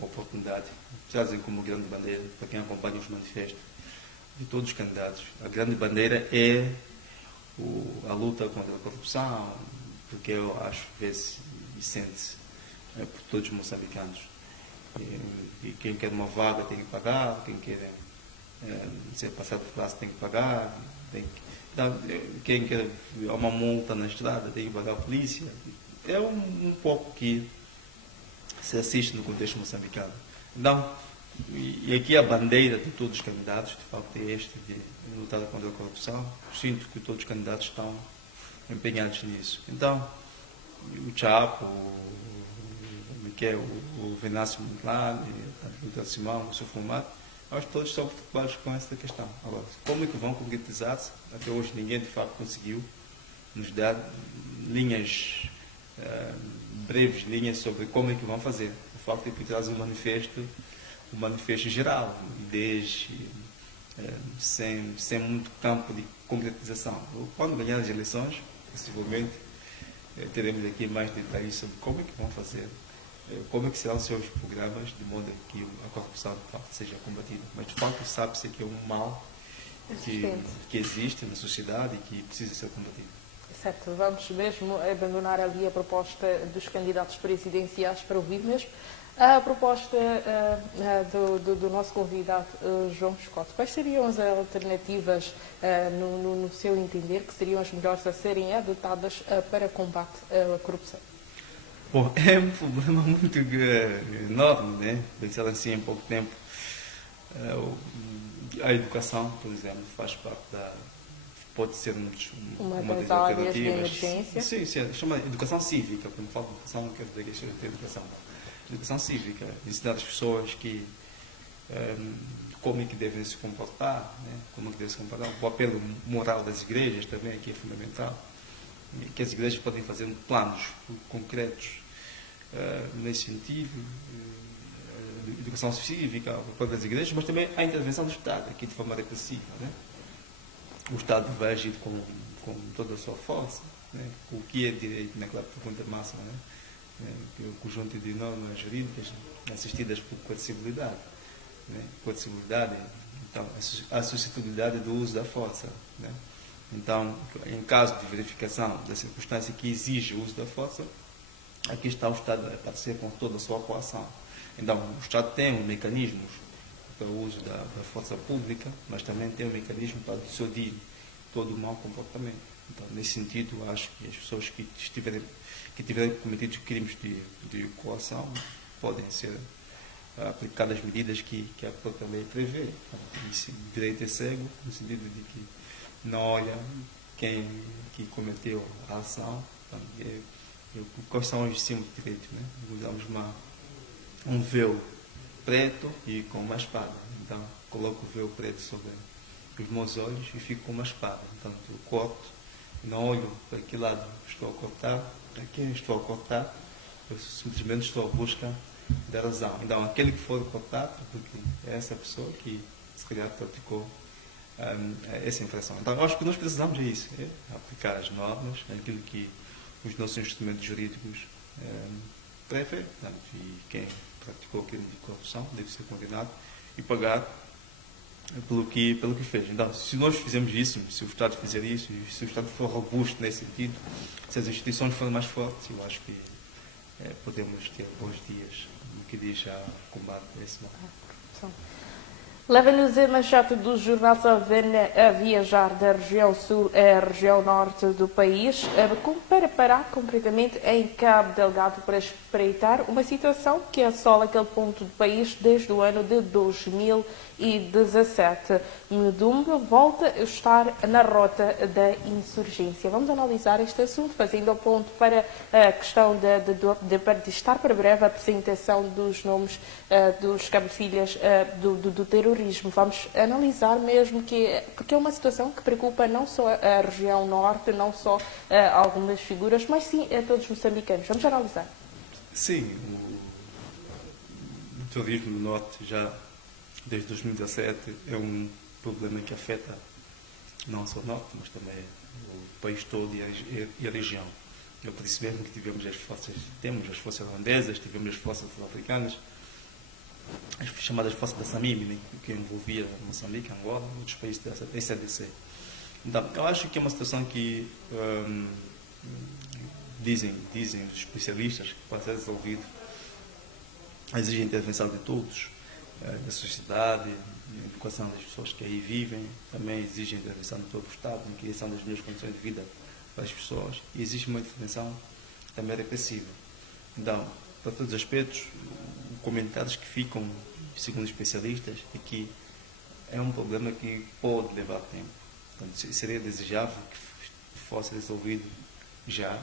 a oportunidade, trazem como grande bandeira, para quem acompanha os manifestos, de todos os candidatos. A grande bandeira é a luta contra a corrupção, porque eu acho, vê-se e sente-se por todos os moçambicanos. E quem quer uma vaga tem que pagar, quem quer ser passado por classe tem que pagar, quem quer uma multa na estrada tem que pagar a polícia. É um pouco que se assiste no contexto moçambicano. Então, e aqui a bandeira de todos os candidatos, de facto, é esta de lutar contra a corrupção. Sinto que todos os candidatos estão empenhados nisso. Então, o Chapo, o Venâncio Montlane, o Simão, o Sufumar, Acho que todos estão preocupados com essa questão. Agora, como é que vão concretizar-se? Até hoje ninguém de facto conseguiu nos dar linhas, breves linhas sobre como é que vão fazer. O facto é que traz um manifesto geral, ideias sem muito campo de concretização. Quando ganhar as eleições, possivelmente teremos aqui mais detalhes sobre como é que vão fazer, como é que serão os seus programas, de modo que a corrupção de facto seja combatida. Mas de facto sabe-se que é um mal que existe na sociedade e que precisa ser combatido. Certo, vamos mesmo abandonar ali a proposta dos candidatos presidenciais para ouvir mesmo a proposta do nosso convidado João Scott. Quais seriam as alternativas, no seu entender, que seriam as melhores a serem adotadas para combate à corrupção? Bom, é um problema muito enorme, né? Pensar assim em pouco tempo. A educação, por exemplo, faz parte pode ser uma das áreas de alternativas. emergência. Sim, chama educação cívica. Quando falo de educação, não quero dizer que é de educação. Educação cívica, ensinar as pessoas como é que devem se comportar, né? Como é que devem se comportar. O papel moral das igrejas também aqui é fundamental. Que as igrejas podem fazer planos concretos nesse sentido. Educação cívica, o papel das igrejas, mas também a intervenção do Estado, aqui de forma repressiva, né? O Estado vai agir com toda a sua força, né? O que é direito naquela pergunta máxima, né? O conjunto de normas jurídicas assistidas por coercibilidade, né? Coercibilidade, então, a suscetibilidade do uso da força, né? Então, em caso de verificação da circunstância que exige o uso da força, aqui está o Estado a aparecer com toda a sua coação. Então, o Estado tem mecanismos para o uso da força pública, mas também tem um mecanismo para dissuadir todo o mau comportamento. Então, nesse sentido, acho que as pessoas que tiverem cometido crimes de coação podem ser aplicadas medidas que a própria lei prevê. Esse direito é cego, no sentido de que não olha quem que cometeu a ação. Então, quais são os símbolos de direito? Né? Usamos um véu preto e com uma espada. Então, coloco o véu preto sobre os meus olhos e fico com uma espada. Então, eu corto, não olho para que lado estou a cortar, para quem estou a cortar, eu simplesmente estou à busca da razão. Então, aquele que for cortado, porque é essa pessoa que, se calhar, praticou essa infração. Então, acho que nós precisamos disso, aplicar as normas, aquilo que os nossos instrumentos jurídicos prevê, e quem praticou crime de corrupção deve ser condenado e pagar pelo que fez. Então, se nós fizermos isso, se o Estado fizer isso, e se o Estado for robusto nesse sentido, se as instituições forem mais fortes, eu acho que podemos ter bons dias no que diz a combate a esse mal. Leva-nos a manchete do Jornal Savana a viajar da região sul à região norte do país, para parar concretamente em Cabo Delgado para espreitar uma situação que assola aquele ponto do país desde o ano de 2017. Medumbe volta a estar na rota da insurgência. Vamos analisar este assunto, fazendo ao ponto para a questão de estar para breve a apresentação dos nomes dos cabecilhas do terrorismo. Vamos analisar mesmo porque é uma situação que preocupa não só a região norte, não só algumas figuras, mas sim a todos os moçambicanos. Vamos analisar. Sim, o terrorismo no norte já desde 2017 é um problema que afeta não só o norte, mas também o país todo e a região. É por isso mesmo que temos as forças holandesas, tivemos as forças sul-africanas, as chamadas forças da SAMIM, que envolvia Moçambique, Angola e outros países da SADC. Então, eu acho que é uma situação que dizem os especialistas que para ser resolvido exige a intervenção de todos, da sociedade, a educação das pessoas que aí vivem, também exige a intervenção de todo o Estado, na criação das melhores condições de vida para as pessoas, e existe uma intervenção também repressiva. Então, para todos os aspectos, comentários que ficam, segundo especialistas, é que é um problema que pode levar tempo. Portanto, seria desejável que fosse resolvido já,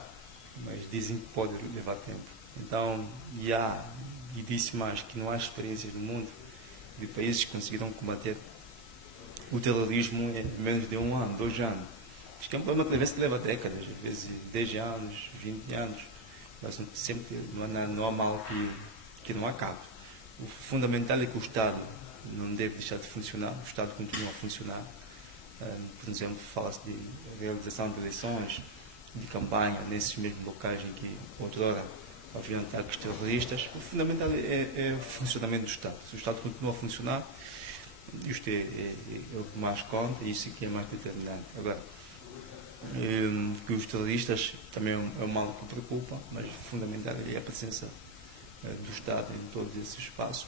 mas dizem que pode levar tempo. Então, e disse mais que não há experiências no mundo de países que conseguiram combater o terrorismo em menos de 1 ano, 2 anos. Acho que é um problema que às vezes leva décadas, às vezes 10 anos, 20 anos, mas sempre não há mal que não acabe. O fundamental é que o Estado não deve deixar de funcionar, o Estado continua a funcionar. Por exemplo, fala-se de realização de eleições, de campanha nesses mesmos locais em que outrora haviam ataques terroristas. O fundamental é o funcionamento do Estado. Se o Estado continua a funcionar, isto é o que mais conta e isso aqui é mais determinante. Agora, que os terroristas também é um mal que preocupa, mas o fundamental é a presença do Estado em todos esses espaços,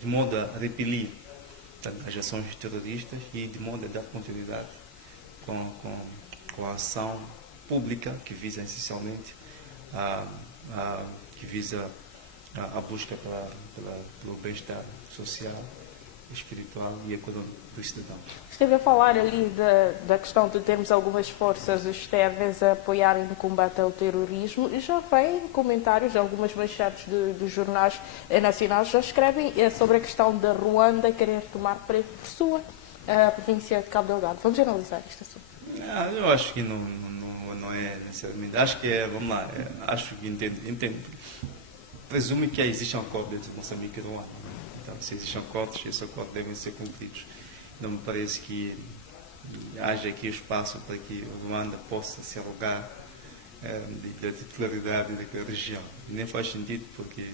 de modo a repelir as ações terroristas e de modo a dar continuidade com a ação pública que visa essencialmente que visa a busca pelo bem-estar social, espiritual e econômico do cidadão. Esteve a falar ali da questão de termos algumas forças externas a apoiarem no combate ao terrorismo e já vem comentários de algumas manchetes dos jornais nacionais, já escrevem sobre a questão da Ruanda querer tomar por sua a província de Cabo Delgado. Vamos analisar este assunto. Eu acho que não é necessariamente. Acho que vamos lá, acho que entendo. Presume que existe um acordo entre Moçambique e Ruanda. Então, se existem acordos, esses acordos devem ser cumpridos. Não me parece que haja aqui espaço para que Ruanda possa se arrogar da titularidade daquela região. Nem faz sentido porque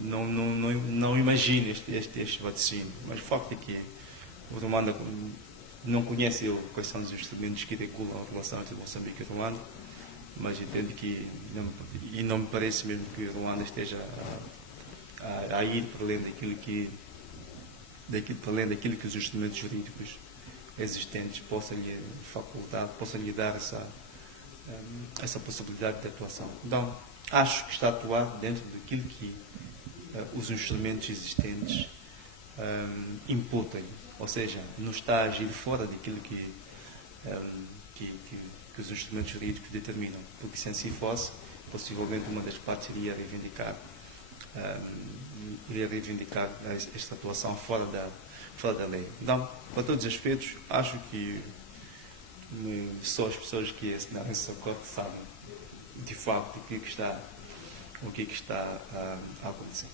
não imagino este vaticínio. Mas o facto é que o Ruanda não conhece quais são os instrumentos que regulam a relação entre Moçambique e Ruanda, mas entendo que não me parece mesmo que Ruanda esteja a ir para além daquilo que os instrumentos jurídicos existentes possam lhe facultar, possam lhe dar essa possibilidade de atuação. Então, acho que está a atuar dentro daquilo que os instrumentos existentes imputem, ou seja, não está a agir fora daquilo que os instrumentos jurídicos determinam, porque se assim fosse, possivelmente uma das partes iria reivindicar esta atuação fora da lei. Então, para todos os aspectos, acho que só as pessoas que assinaram esse acordo sabem de facto o que está a acontecer.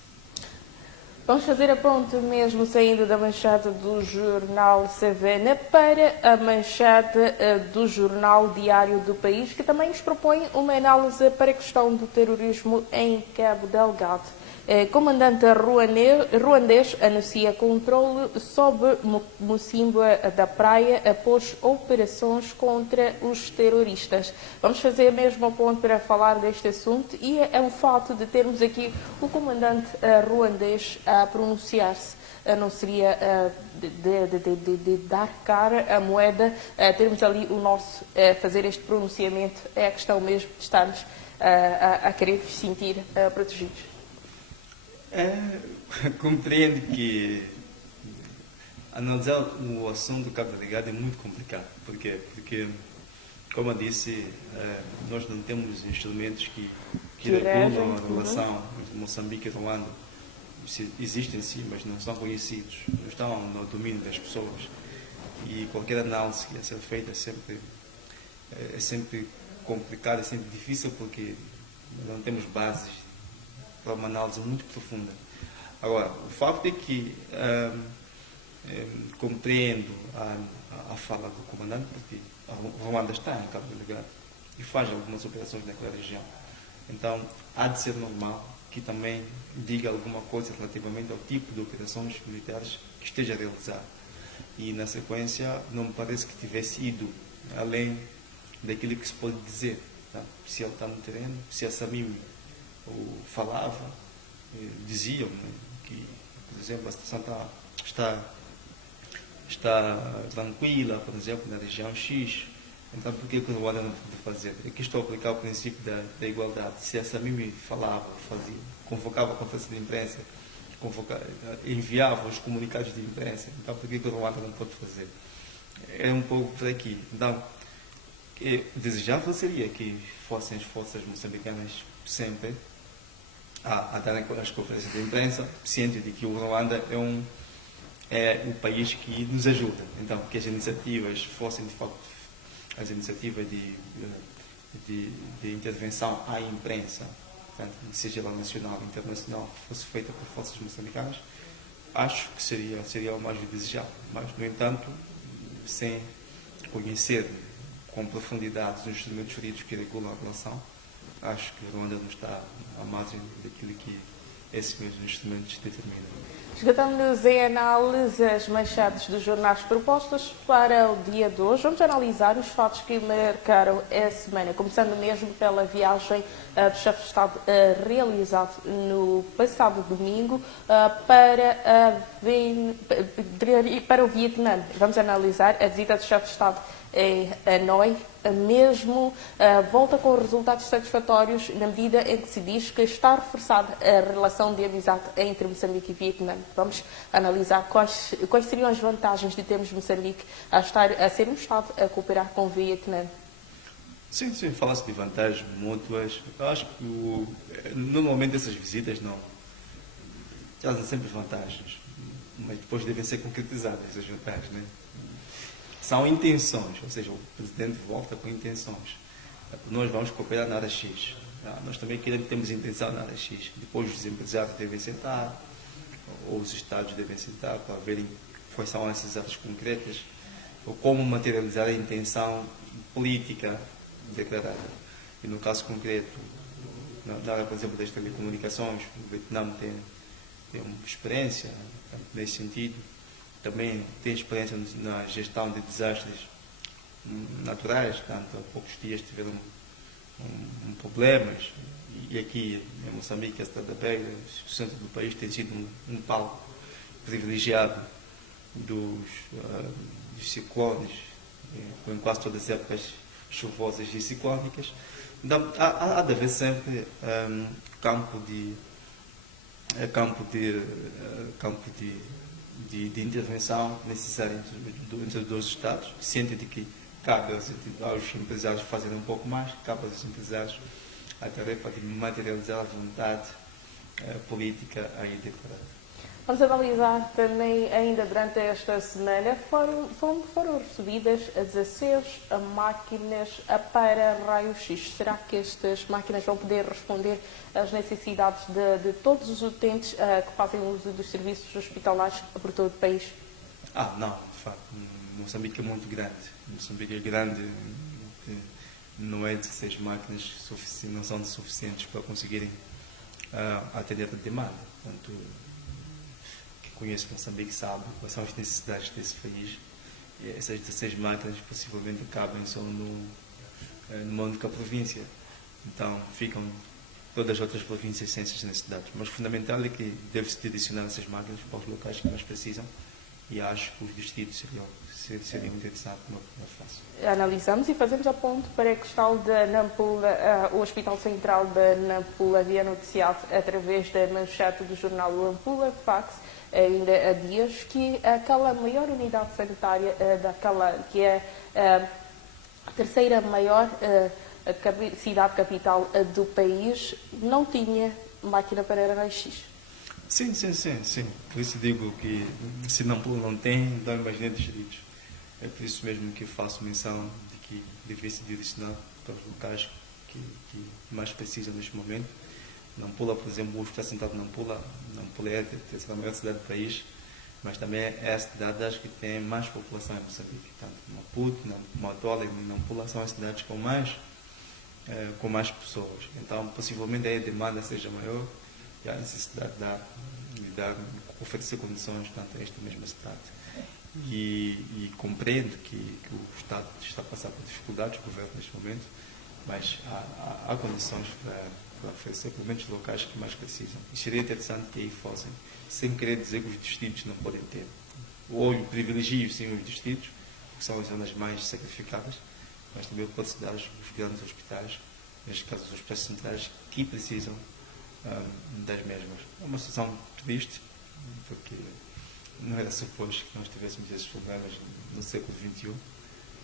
Vamos fazer a ponte mesmo saindo da manchete do jornal Savana para a manchete do jornal Diário do País, que também nos propõe uma análise para a questão do terrorismo em Cabo Delgado. Comandante ruandês anuncia controle sobre Mocimboa da Praia após operações contra os terroristas. Vamos fazer mesmo a ponte para falar deste assunto e é um fato de termos aqui o comandante ruandês a pronunciar-se. Não seria de dar cara à moeda, termos ali o nosso fazer este pronunciamento, é a questão mesmo de estarmos a querer nos sentir protegidos. Compreendo que analisar o assunto do Cabo Delgado é muito complicado. Porquê? Porque, como eu disse, nós não temos instrumentos que regulam a relação entre Moçambique e Ruanda. Existem sim, mas não são conhecidos, não estão no domínio das pessoas. E qualquer análise que a ser feita é sempre complicada, é sempre difícil, porque não temos bases para uma análise muito profunda. Agora, o facto é que compreendo a fala do comandante, porque a Ruanda está em Cabo Delgado e faz algumas operações naquela região. Então, há de ser normal que também diga alguma coisa relativamente ao tipo de operações militares que esteja a realizar. E, na sequência, não me parece que tivesse ido além daquilo que se pode dizer. Tá? Se ele está no terreno, se a Samim falava, diziam, né, que, por exemplo, a situação está tranquila, por exemplo, na região X. Então, por que o Ruanda não pode fazer? Aqui estou a aplicar o princípio da igualdade. Se essa me falava, convocava a conferência de imprensa, enviava os comunicados de imprensa, então por que o Ruanda não pode fazer? É um pouco por aqui. Então, desejável seria que fossem as forças moçambicanas sempre a dar as conferências de imprensa, ciente de que o Ruanda é um país que nos ajuda. Então, que as iniciativas fossem, de facto, as iniciativas de intervenção à imprensa, portanto, seja ela nacional ou internacional, fosse feita por forças moçambicanas, acho que seria o mais desejável. Mas, no entanto, sem conhecer com profundidade os instrumentos jurídicos que regulam a relação, acho que a Ruanda não está à margem daquilo que esses mesmos instrumentos determinam. Esgotamos em análise as manchetes dos jornais propostas para o dia de hoje. Vamos analisar os fatos que marcaram a semana, começando mesmo pela viagem do chefe de Estado realizado no passado domingo para o Vietnã. Vamos analisar a visita do chefe de Estado em Hanoi, mesmo volta com resultados satisfatórios na medida em que se diz que está reforçada a relação de amizade entre Moçambique e Vietnã. Vamos analisar quais seriam as vantagens de termos Moçambique a ser um Estado a cooperar com o Vietnã. Sim, fala-se de vantagens mútuas. Eu acho que normalmente essas visitas não trazem sempre vantagens, mas depois devem ser concretizadas essas vantagens, né? São intenções, ou seja, o presidente volta com intenções. Nós vamos cooperar na área X. Nós também temos intenção na área X. Depois os empresários devem sentar, ou os Estados devem sentar para verem quais são essas áreas concretas, ou como materializar a intenção política declarada. E no caso concreto, na área, por exemplo, das telecomunicações, o Vietnã tem uma experiência nesse sentido. Também tem experiência na gestão de desastres naturais, tanto há poucos dias tiveram problemas, e aqui em Moçambique, a cidade da Beira, o centro do país, tem sido um palco privilegiado dos ciclones, em quase todas as épocas chuvosas e ciclónicas. Então, há de haver sempre campo de intervenção necessária entre os dois Estados, ciente de que cabe aos empresários fazerem um pouco mais, cabe aos empresários a tarefa de materializar a vontade política aí declarada. Vamos analisar também, ainda durante esta semana, foram recebidas 16 máquinas para raio-x. Será que estas máquinas vão poder responder às necessidades de todos os utentes que fazem uso dos serviços hospitalares por todo o país? Não, de facto, Moçambique é muito grande. Moçambique é grande, não é 16 máquinas não são suficientes para conseguirem atender a demanda. Portanto, conhece Moçambique sabe quais são as necessidades desse país, e essas 16 máquinas possivelmente cabem só numa única província. Então ficam todas as outras províncias sem essas necessidades. Mas o fundamental é que deve-se direcionar essas máquinas para os locais que mais precisam, e acho que os distritos seriam interessantes como eu faço. Analisamos e fazemos a ponto para a questão de Nampula. O Hospital Central de Nampula havia noticiado através da manchete do jornal Nampula Fax ainda há dias que aquela maior unidade sanitária que é a terceira maior cidade capital do país não tinha máquina para raio-x. Sim. Por isso digo que se Nampula não tem, então imagina distritos. É por isso mesmo que eu faço menção de que deve-se direcionar para os locais que mais precisam neste momento. Nampula, por exemplo, o Hospital Central de Nampula é a terceira maior cidade do país, mas também é a cidade que tem mais população em Moçambique. Portanto, Maputo, Matola e Nampula são as cidades com mais pessoas. Então, possivelmente a demanda seja maior e a necessidade de oferecer condições tanto a esta mesma cidade. E compreendo que o Estado está a passar por dificuldades, o governo neste momento, mas há condições para oferecer, pelo menos, locais que mais precisam. E seria interessante que aí fossem, sem querer dizer que os distritos não podem ter. Ou eu privilegio, sim, os distritos, que são as zonas mais sacrificadas, mas também pode-se dar os grandes hospitais, neste caso os hospitais centrais, que precisam das mesmas. É uma situação triste, porque não era suposto que nós tivéssemos esses problemas no século XXI,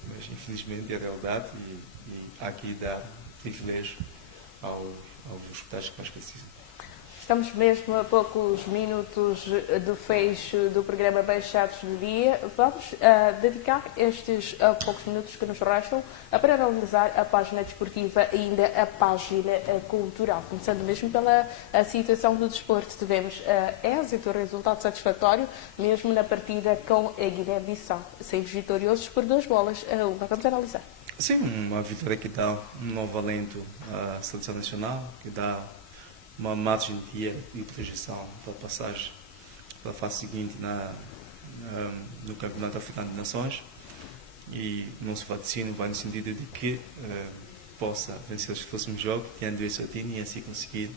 mas infelizmente é a realidade e há que dar privilégio aos hospitais que mais precisam. Estamos mesmo a poucos minutos do fecho do programa Manchetes do Dia. Vamos dedicar estes poucos minutos que nos restam para analisar a página desportiva e ainda a página cultural. Começando mesmo pela situação do desporto. Tivemos êxito, resultado satisfatório, mesmo na partida com a Guiné-Bissau. Saímos vitoriosos por 2-1. Vamos analisar. Sim, uma vitória que dá um novo alento à seleção nacional, que dá uma margem de e projeção para a passagem para a fase seguinte no Campeonato Africano de Nações, e o nosso vaticínio vai no sentido de que possa vencer os próximos jogos diante do Eswatini e assim conseguir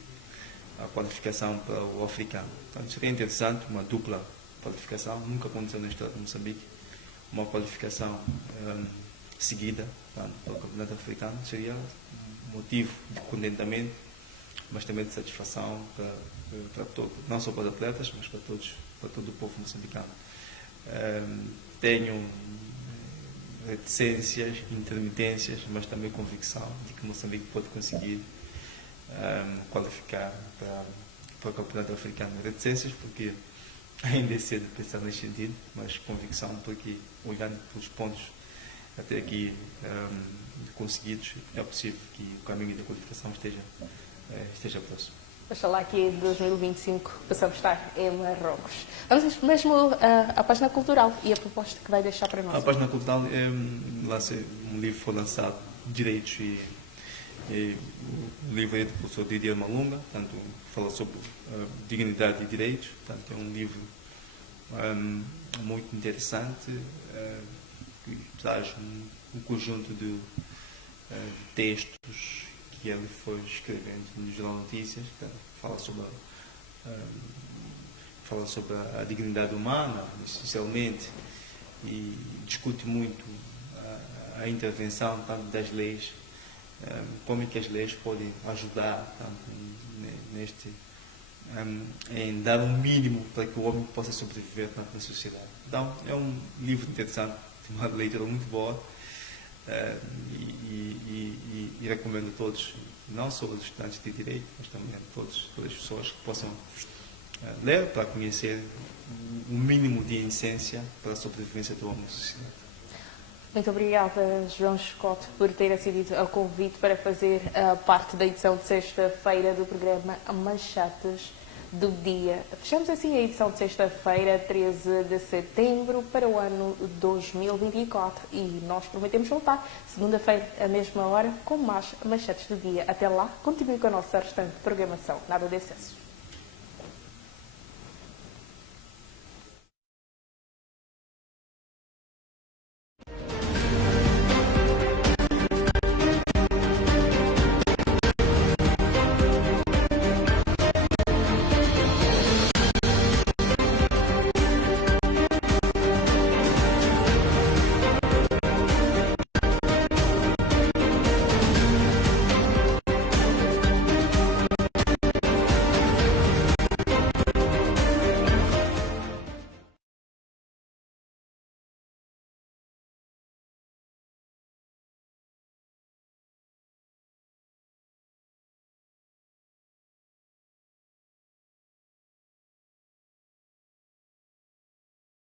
a qualificação para o africano. Então, seria interessante uma dupla qualificação, nunca aconteceu na história de Moçambique, uma qualificação seguida para o Campeonato Africano. Seria um motivo de contentamento, mas também de satisfação para todos, não só para os atletas, mas para todo o povo moçambicano. Tenho reticências, intermitências, mas também convicção de que Moçambique pode conseguir qualificar para o Campeonato Africano. Reticências porque ainda é cedo pensar nesse sentido, mas convicção porque, olhando pelos pontos até aqui conseguidos, é possível que o caminho da qualificação esteja próximo. Oxalá que em 2025 possamos estar em Marrocos. Vamos mesmo à página cultural e a proposta que vai deixar para nós. A página cultural um livro foi lançado, Direitos, e o livro é do professor Didier Malunga, portanto, fala sobre dignidade e direitos. Portanto, é um livro muito interessante, que traz um conjunto de textos que ele foi escrevendo no Jornal Notícias, que fala sobre a dignidade humana, essencialmente, e discute muito a intervenção tanto das leis, como é que as leis podem ajudar tanto em dar um mínimo para que o homem possa sobreviver tanto na sociedade. Então, é um livro interessante, uma leitura muito boa. E recomendo a todos, não só os estudantes de Direito, mas também a todas as pessoas que possam ler para conhecer o mínimo de essência para a sobrevivência do homem na sociedade. Muito obrigada, João Scott, por ter aceedido ao convite para fazer parte da edição de sexta-feira do programa Manchetes do Dia. Fechamos assim a edição de sexta-feira, 13 de setembro, para o ano 2024. E nós prometemos voltar segunda-feira, à mesma hora, com mais Manchetes do Dia. Até lá, continue com a nossa restante programação. Nada de excesso.